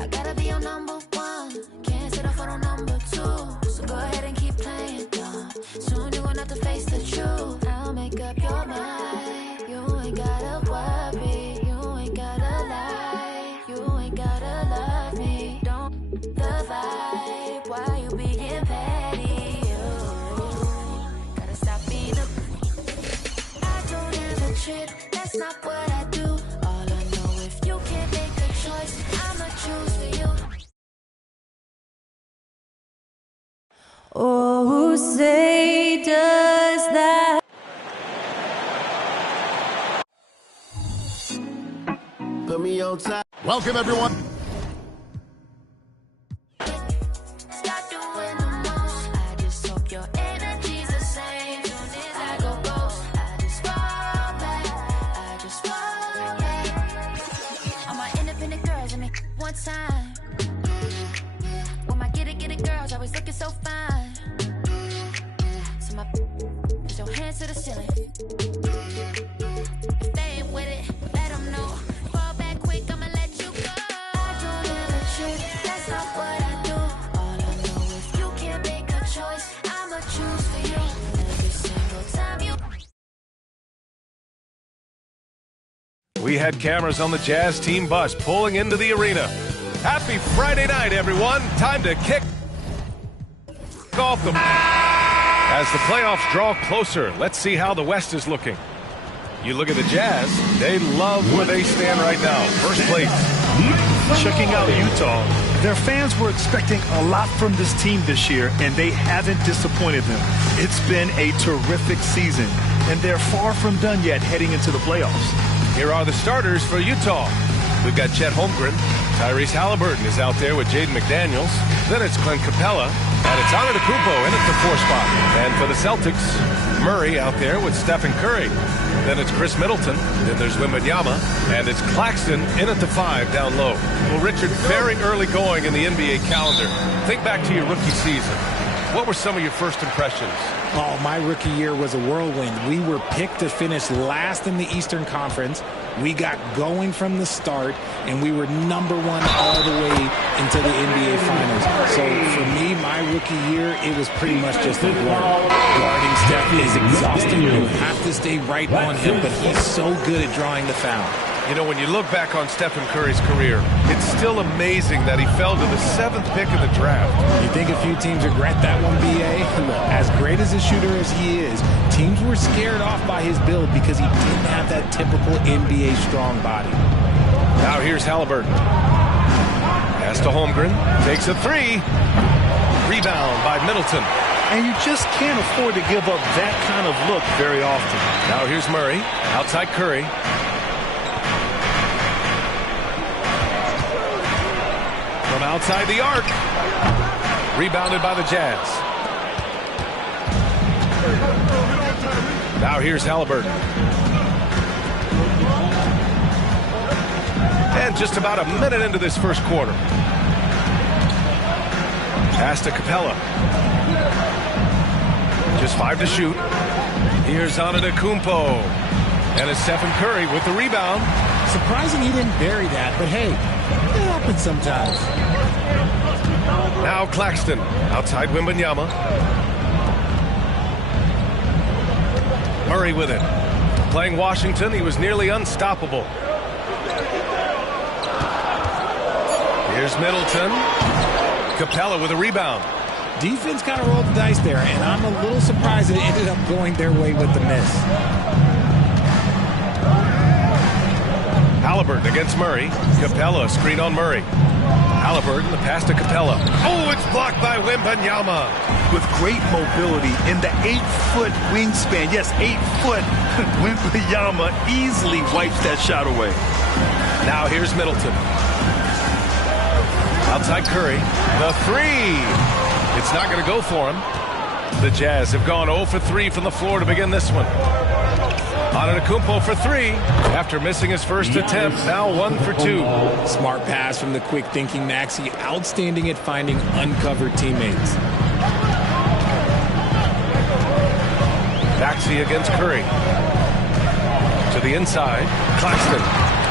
I gotta be your number one. Can't settle for no number two. So go ahead and keep playing dumb. Soon you're gonna have to face the truth. I'll make up your mind. You ain't gotta worry. You ain't gotta lie. You ain't gotta love me. Don't the vibe. Why you being petty? That's not what I do. All I know, if you can't make a choice, I'ma choose for you. Oh, who say does that? Put me on top. Welcome, everyone. Stop doing the most. I just hope your energy's the same. Soon as I go ghost, I just fall back. All my independent girls, I mean, one time. When my get it girls, always looking so fine. So my put your hands to the ceiling. If they ain't with it, let them know. Fall back quick, I'ma let you go. I don't ever trip, that's not what I do. All I know, if you can't make a choice, I'ma choose for you. Every single time you. We had cameras on the Jazz team bus pulling into the arena. Happy Friday night, everyone. Time to kick off the... As the playoffs draw closer, let's see how the West is looking. You look at the Jazz, they love where they stand right now. First place. Checking out Utah, their fans were expecting a lot from this team this year, and they haven't disappointed them. It's been a terrific season, and they're far from done yet heading into the playoffs. Here are the starters for Utah. We've got Chet Holmgren. Tyrese Halliburton is out there with Jaden McDaniels. Then it's Clint Capella. And it's Antetokounmpo in at the 4 spot. And for the Celtics, Murray out there with Stephen Curry. Then it's Chris Middleton. Then there's Wembanyama. And it's Claxton in at the 5 down low. Well, Richard, very early going in the NBA calendar. Think back to your rookie season. What were some of your first impressions? Oh, my rookie year was a whirlwind. We were picked to finish last in the Eastern Conference. We got going from the start, and we were #1 all the way into the NBA Finals. So for me, my rookie year, it was pretty much just a blur. Guarding Steph is exhausting. You have to stay right on him, but he's so good at drawing the foul. You know, when you look back on Stephen Curry's career, it's still amazing that he fell to the 7th pick of the draft. You think a few teams regret that one, B.A.? As great as a shooter as he is, teams were scared off by his build because he didn't have that typical NBA strong body. Now here's Halliburton. Pass to Holmgren. Takes a 3. Rebound by Middleton. And you just can't afford to give up that kind of look very often. Now here's Murray. Outside Curry. From outside the arc. Rebounded by the Jazz. Now here's Halliburton. And just about a minute into this first quarter. Pass to Capella. Just 5 to shoot. Here's Antetokounmpo. And it's Stephen Curry with the rebound. Surprising he didn't bury that, but hey, it happens sometimes. Now Claxton outside Wembanyama. Murray with it. Playing Washington, he was nearly unstoppable. Here's Middleton. Capella with a rebound. Defense kind of rolled the dice there, and I'm a little surprised that it ended up going their way with the miss. Halliburton against Murray. Capella, screen on Murray. Halliburton, the pass to Capella. Oh, it's blocked by Wembanyama. With great mobility in the 8-foot wingspan. Yes, 8 foot. Wembanyama easily wipes that shot away. Now here's Middleton. Outside Curry. The three. It's not going to go for him. The Jazz have gone 0 for 3 from the floor to begin this one. Antetokounmpo for 3 after missing his first attempt. Now 1 for 2. Smart pass from the quick thinking Maxey. Outstanding at finding uncovered teammates. Maxey against Curry. To the inside. Claxton.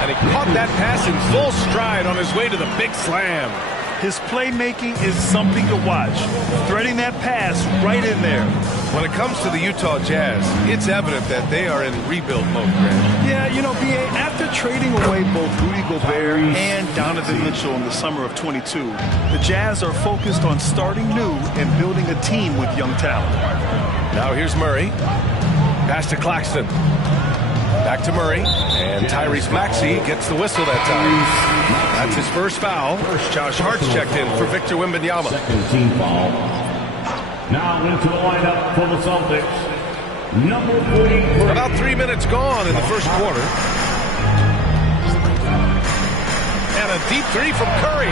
And he caught that pass in full stride on his way to the big slam. His playmaking is something to watch. Threading that pass right in there. When it comes to the Utah Jazz, it's evident that they are in rebuild mode, Grant. Yeah, you know, B.A., after trading away both Rudy Gobert and Donovan Mitchell in the summer of 22, the Jazz are focused on starting new and building a team with young talent. Now here's Murray. Pass to Claxton. Back to Murray, and Tyrese Maxey gets the whistle that time. That's his first foul. Josh Hart's checked in for Victor Wembanyama. Second team foul. Now into the lineup for the Celtics, number 43. About 3 minutes gone in the first quarter. And a deep three from Curry.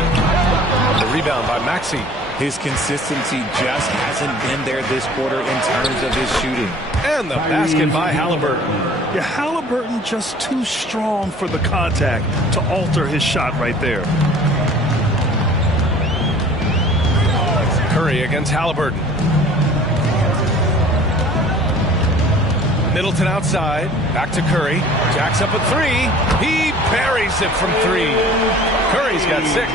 The rebound by Maxey. His consistency just hasn't been there this quarter in terms of his shooting. And the basket by Halliburton. Yeah, Halliburton just too strong for the contact to alter his shot right there. Curry against Halliburton. Middleton outside. Back to Curry. Jacks up a three. He buries it from 3. Curry's got 6.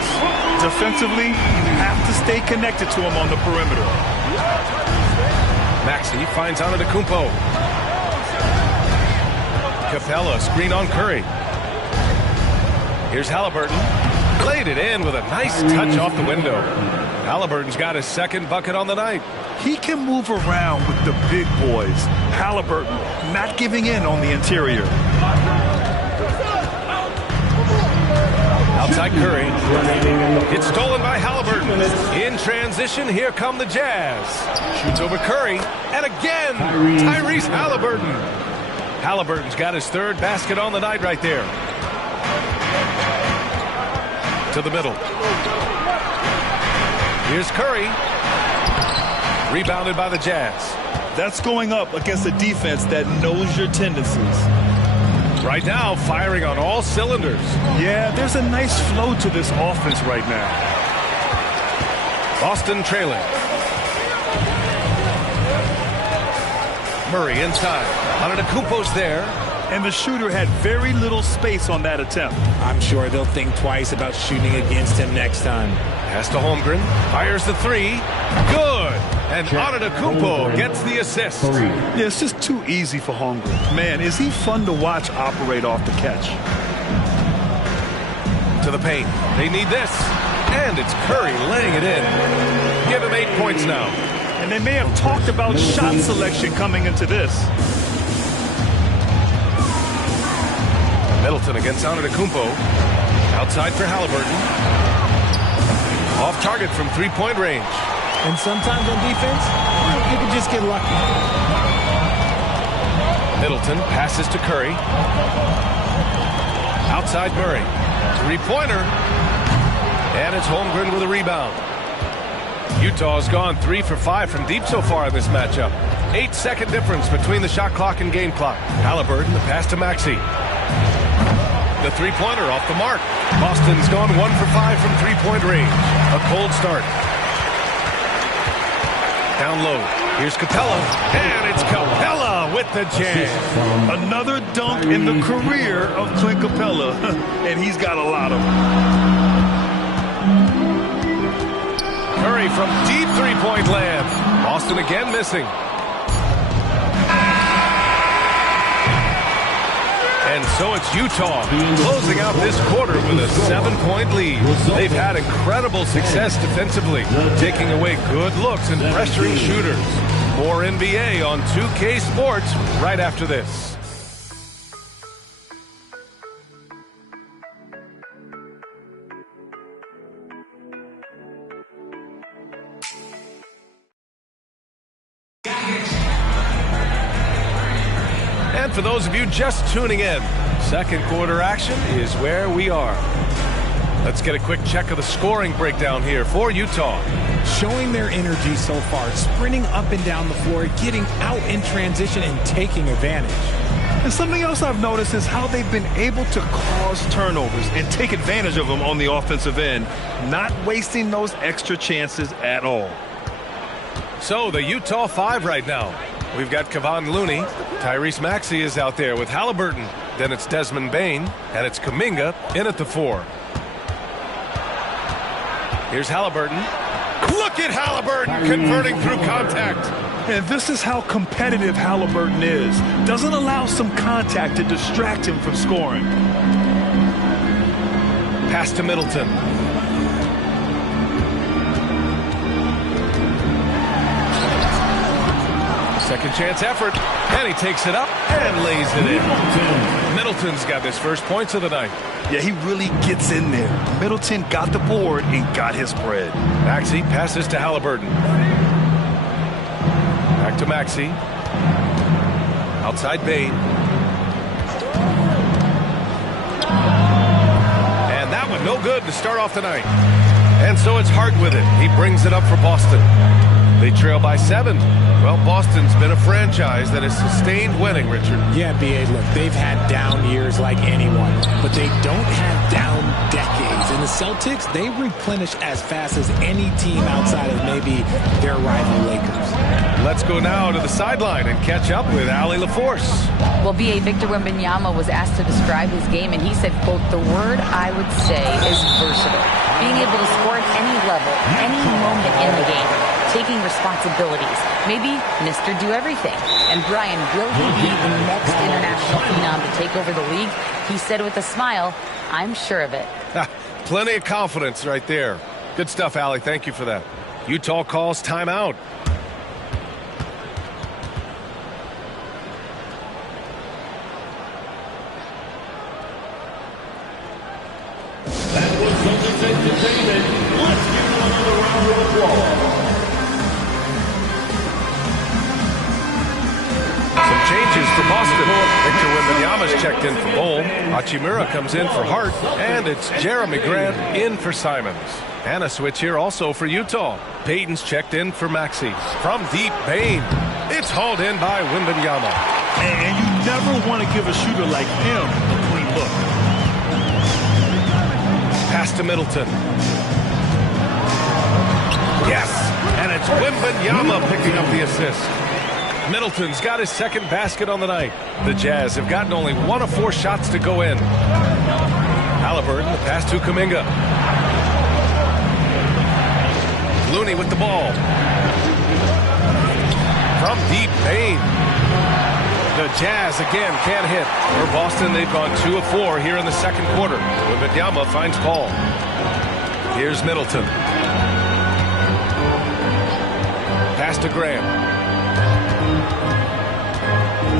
Defensively, you have to stay connected to him on the perimeter. Maxey finds Antetokounmpo. Capella, screen on Curry. Here's Halliburton. Laid it in with a nice touch off the window. Halliburton's got his second bucket on the night. He can move around with the big boys. Halliburton not giving in on the interior. Outside Curry. It's stolen by Halliburton. In transition, here come the Jazz. Shoots over Curry. And again, Tyrese Halliburton. Halliburton's got his 3rd basket on the night right there. To the middle. Here's Curry. Rebounded by the Jazz. That's going up against a defense that knows your tendencies. Right now, firing on all cylinders. Yeah, there's a nice flow to this offense right now. Boston trailing. Murray inside. Antetokounmpo's there. And the shooter had very little space on that attempt. I'm sure they'll think twice about shooting against him next time. Pass to Holmgren. Fires the 3. Good. And Antetokounmpo gets the assist. Yeah, it's just too easy for Holmgren. Man, is he fun to watch operate off the catch. To the paint. They need this. And it's Curry laying it in. Give him 8 points now. And they may have talked about shot selection coming into this. Middleton against Antetokounmpo. Outside for Halliburton. Off target from 3-point range. And sometimes on defense, you can just get lucky. Middleton passes to Curry. Outside Murray. 3-pointer. And it's Holmgren with a rebound. Utah's gone 3 for 5 from deep so far in this matchup. 8-second difference between the shot clock and game clock. Halliburton, the pass to Maxey. The 3-pointer off the mark. Boston's gone 1 for 5 from 3-point range. A cold start. Down low. Here's Capella. And it's Capella with the jam. Another dunk in the career of Clint Capella. And he's got a lot of them. Curry from deep 3-point land. Boston again missing. so it's Utah closing out this quarter with a 7-point lead. They've had incredible success defensively, taking away good looks and pressuring shooters. More NBA on 2K Sports right after this. And for those of you just tuning in, second quarter action is where we are. Let's get a quick check of the scoring breakdown here for Utah. Showing their energy so far, sprinting up and down the floor, getting out in transition and taking advantage. And something else I've noticed is how they've been able to cause turnovers and take advantage of them on the offensive end, not wasting those extra chances at all. So the Utah 5 right now. We've got Kevon Looney. Tyrese Maxey is out there with Halliburton. Then it's Desmond Bane, and it's Kuminga in at the 4. Here's Halliburton. Look at Halliburton converting through contact. And this is how competitive Halliburton is. Doesn't allow some contact to distract him from scoring. Pass to Middleton. Second chance effort, and he takes it up and lays it in. Middleton's got his first points of the night. Yeah, he really gets in there. Middleton got the board and got his bread. Maxey passes to Halliburton. Back to Maxey. Outside Bane. And that one no good to start off the night. And so it's Hart with it. He brings it up for Boston. They trail by 7. Well, Boston's been a franchise that has sustained winning, Richard. Yeah, B.A., look, they've had down years like anyone, but they don't have down decades. And the Celtics, they replenish as fast as any team outside of maybe their rival Lakers. Let's go now to the sideline and catch up with Allie LaForce. Well, B.A., Victor Wembanyama was asked to describe his game, and he said, quote, "The word I would say is versatile. Being able to score at any level, any moment in the game. Taking responsibilities. Maybe Mr. Do Everything." And Brian, will he be the next international phenom to take over the league? He said with a smile, "I'm sure of it." Plenty of confidence right there. Good stuff, Allie. Thank you for that. Utah calls timeout. That was Celtics Entertainment. Let's give them another round of applause. Some changes for Boston. Victor Wembanyama's checked in for Bol. Hachimura comes in for Hart. And it's Jeremy Grant in for Simons. And a switch here also for Utah. Payton's checked in for Maxey. From deep, Bane. It's hauled in by Wembanyama. And you never want to give a shooter like him a clean look. Pass to Middleton. Yes, and it's Wembanyama picking up the assist. Middleton's got his second basket on the night. The Jazz have gotten only 1 of 4 shots to go in. Halliburton, the pass to Kuminga. Looney with the ball. From deep, Bane. The Jazz again can't hit. For Boston, they've gone 2 of 4 here in the second quarter. Wembanyama finds Paul. Here's Middleton. Pass to Graham.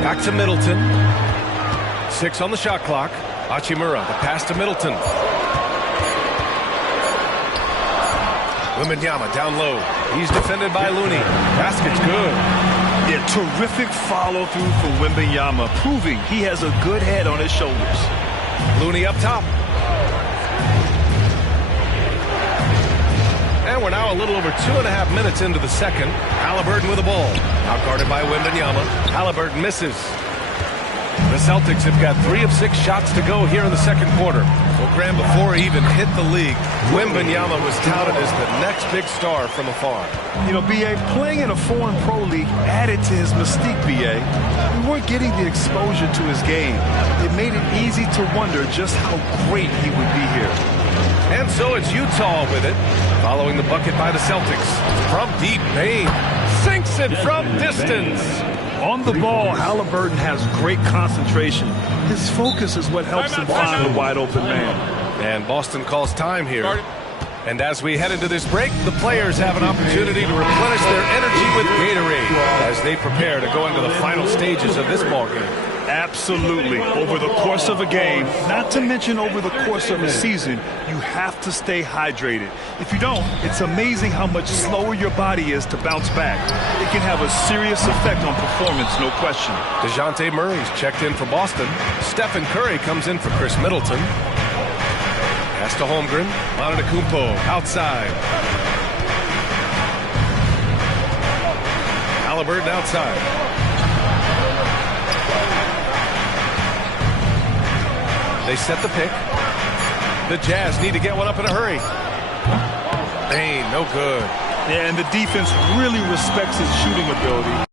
Back to Middleton. 6 on the shot clock. Hachimura, the pass to Middleton. Wembanyama down low. He's defended by Looney. Basket's good. Yeah, terrific follow-through for Wembanyama, proving he has a good head on his shoulders. Looney up top. And we're now a little over 2.5 minutes into the second. Halliburton with the ball. Out guarded by Wembanyama. Halliburton misses. The Celtics have got 3 of 6 shots to go here in the second quarter. Well, Graham, before he even hit the league, Wembanyama was touted as the next big star from afar. You know, B.A., playing in a foreign pro league added to his mystique, B.A. We weren't getting the exposure to his game. It made it easy to wonder just how great he would be here. And so it's Utah with it, following the bucket by the Celtics. From deep, Bane sinks it from distance. On the ball, Halliburton has great concentration. His focus is what helps him find the wide open man. And Boston calls time here. And as we head into this break, the players have an opportunity to replenish their energy with Gatorade as they prepare to go into the final stages of this ballgame. Absolutely. Over the course of a game, not to mention over the course of a season, you have to stay hydrated. If you don't, it's amazing how much slower your body is to bounce back. It can have a serious effect on performance, no question. DeJounte Murray's checked in for Boston. Stephen Curry comes in for Chris Middleton. Pass to Holmgren. Antetokounmpo outside. Halliburton outside. They set the pick. The Jazz need to get one up in a hurry. Bain, no good. Yeah, and the defense really respects his shooting ability.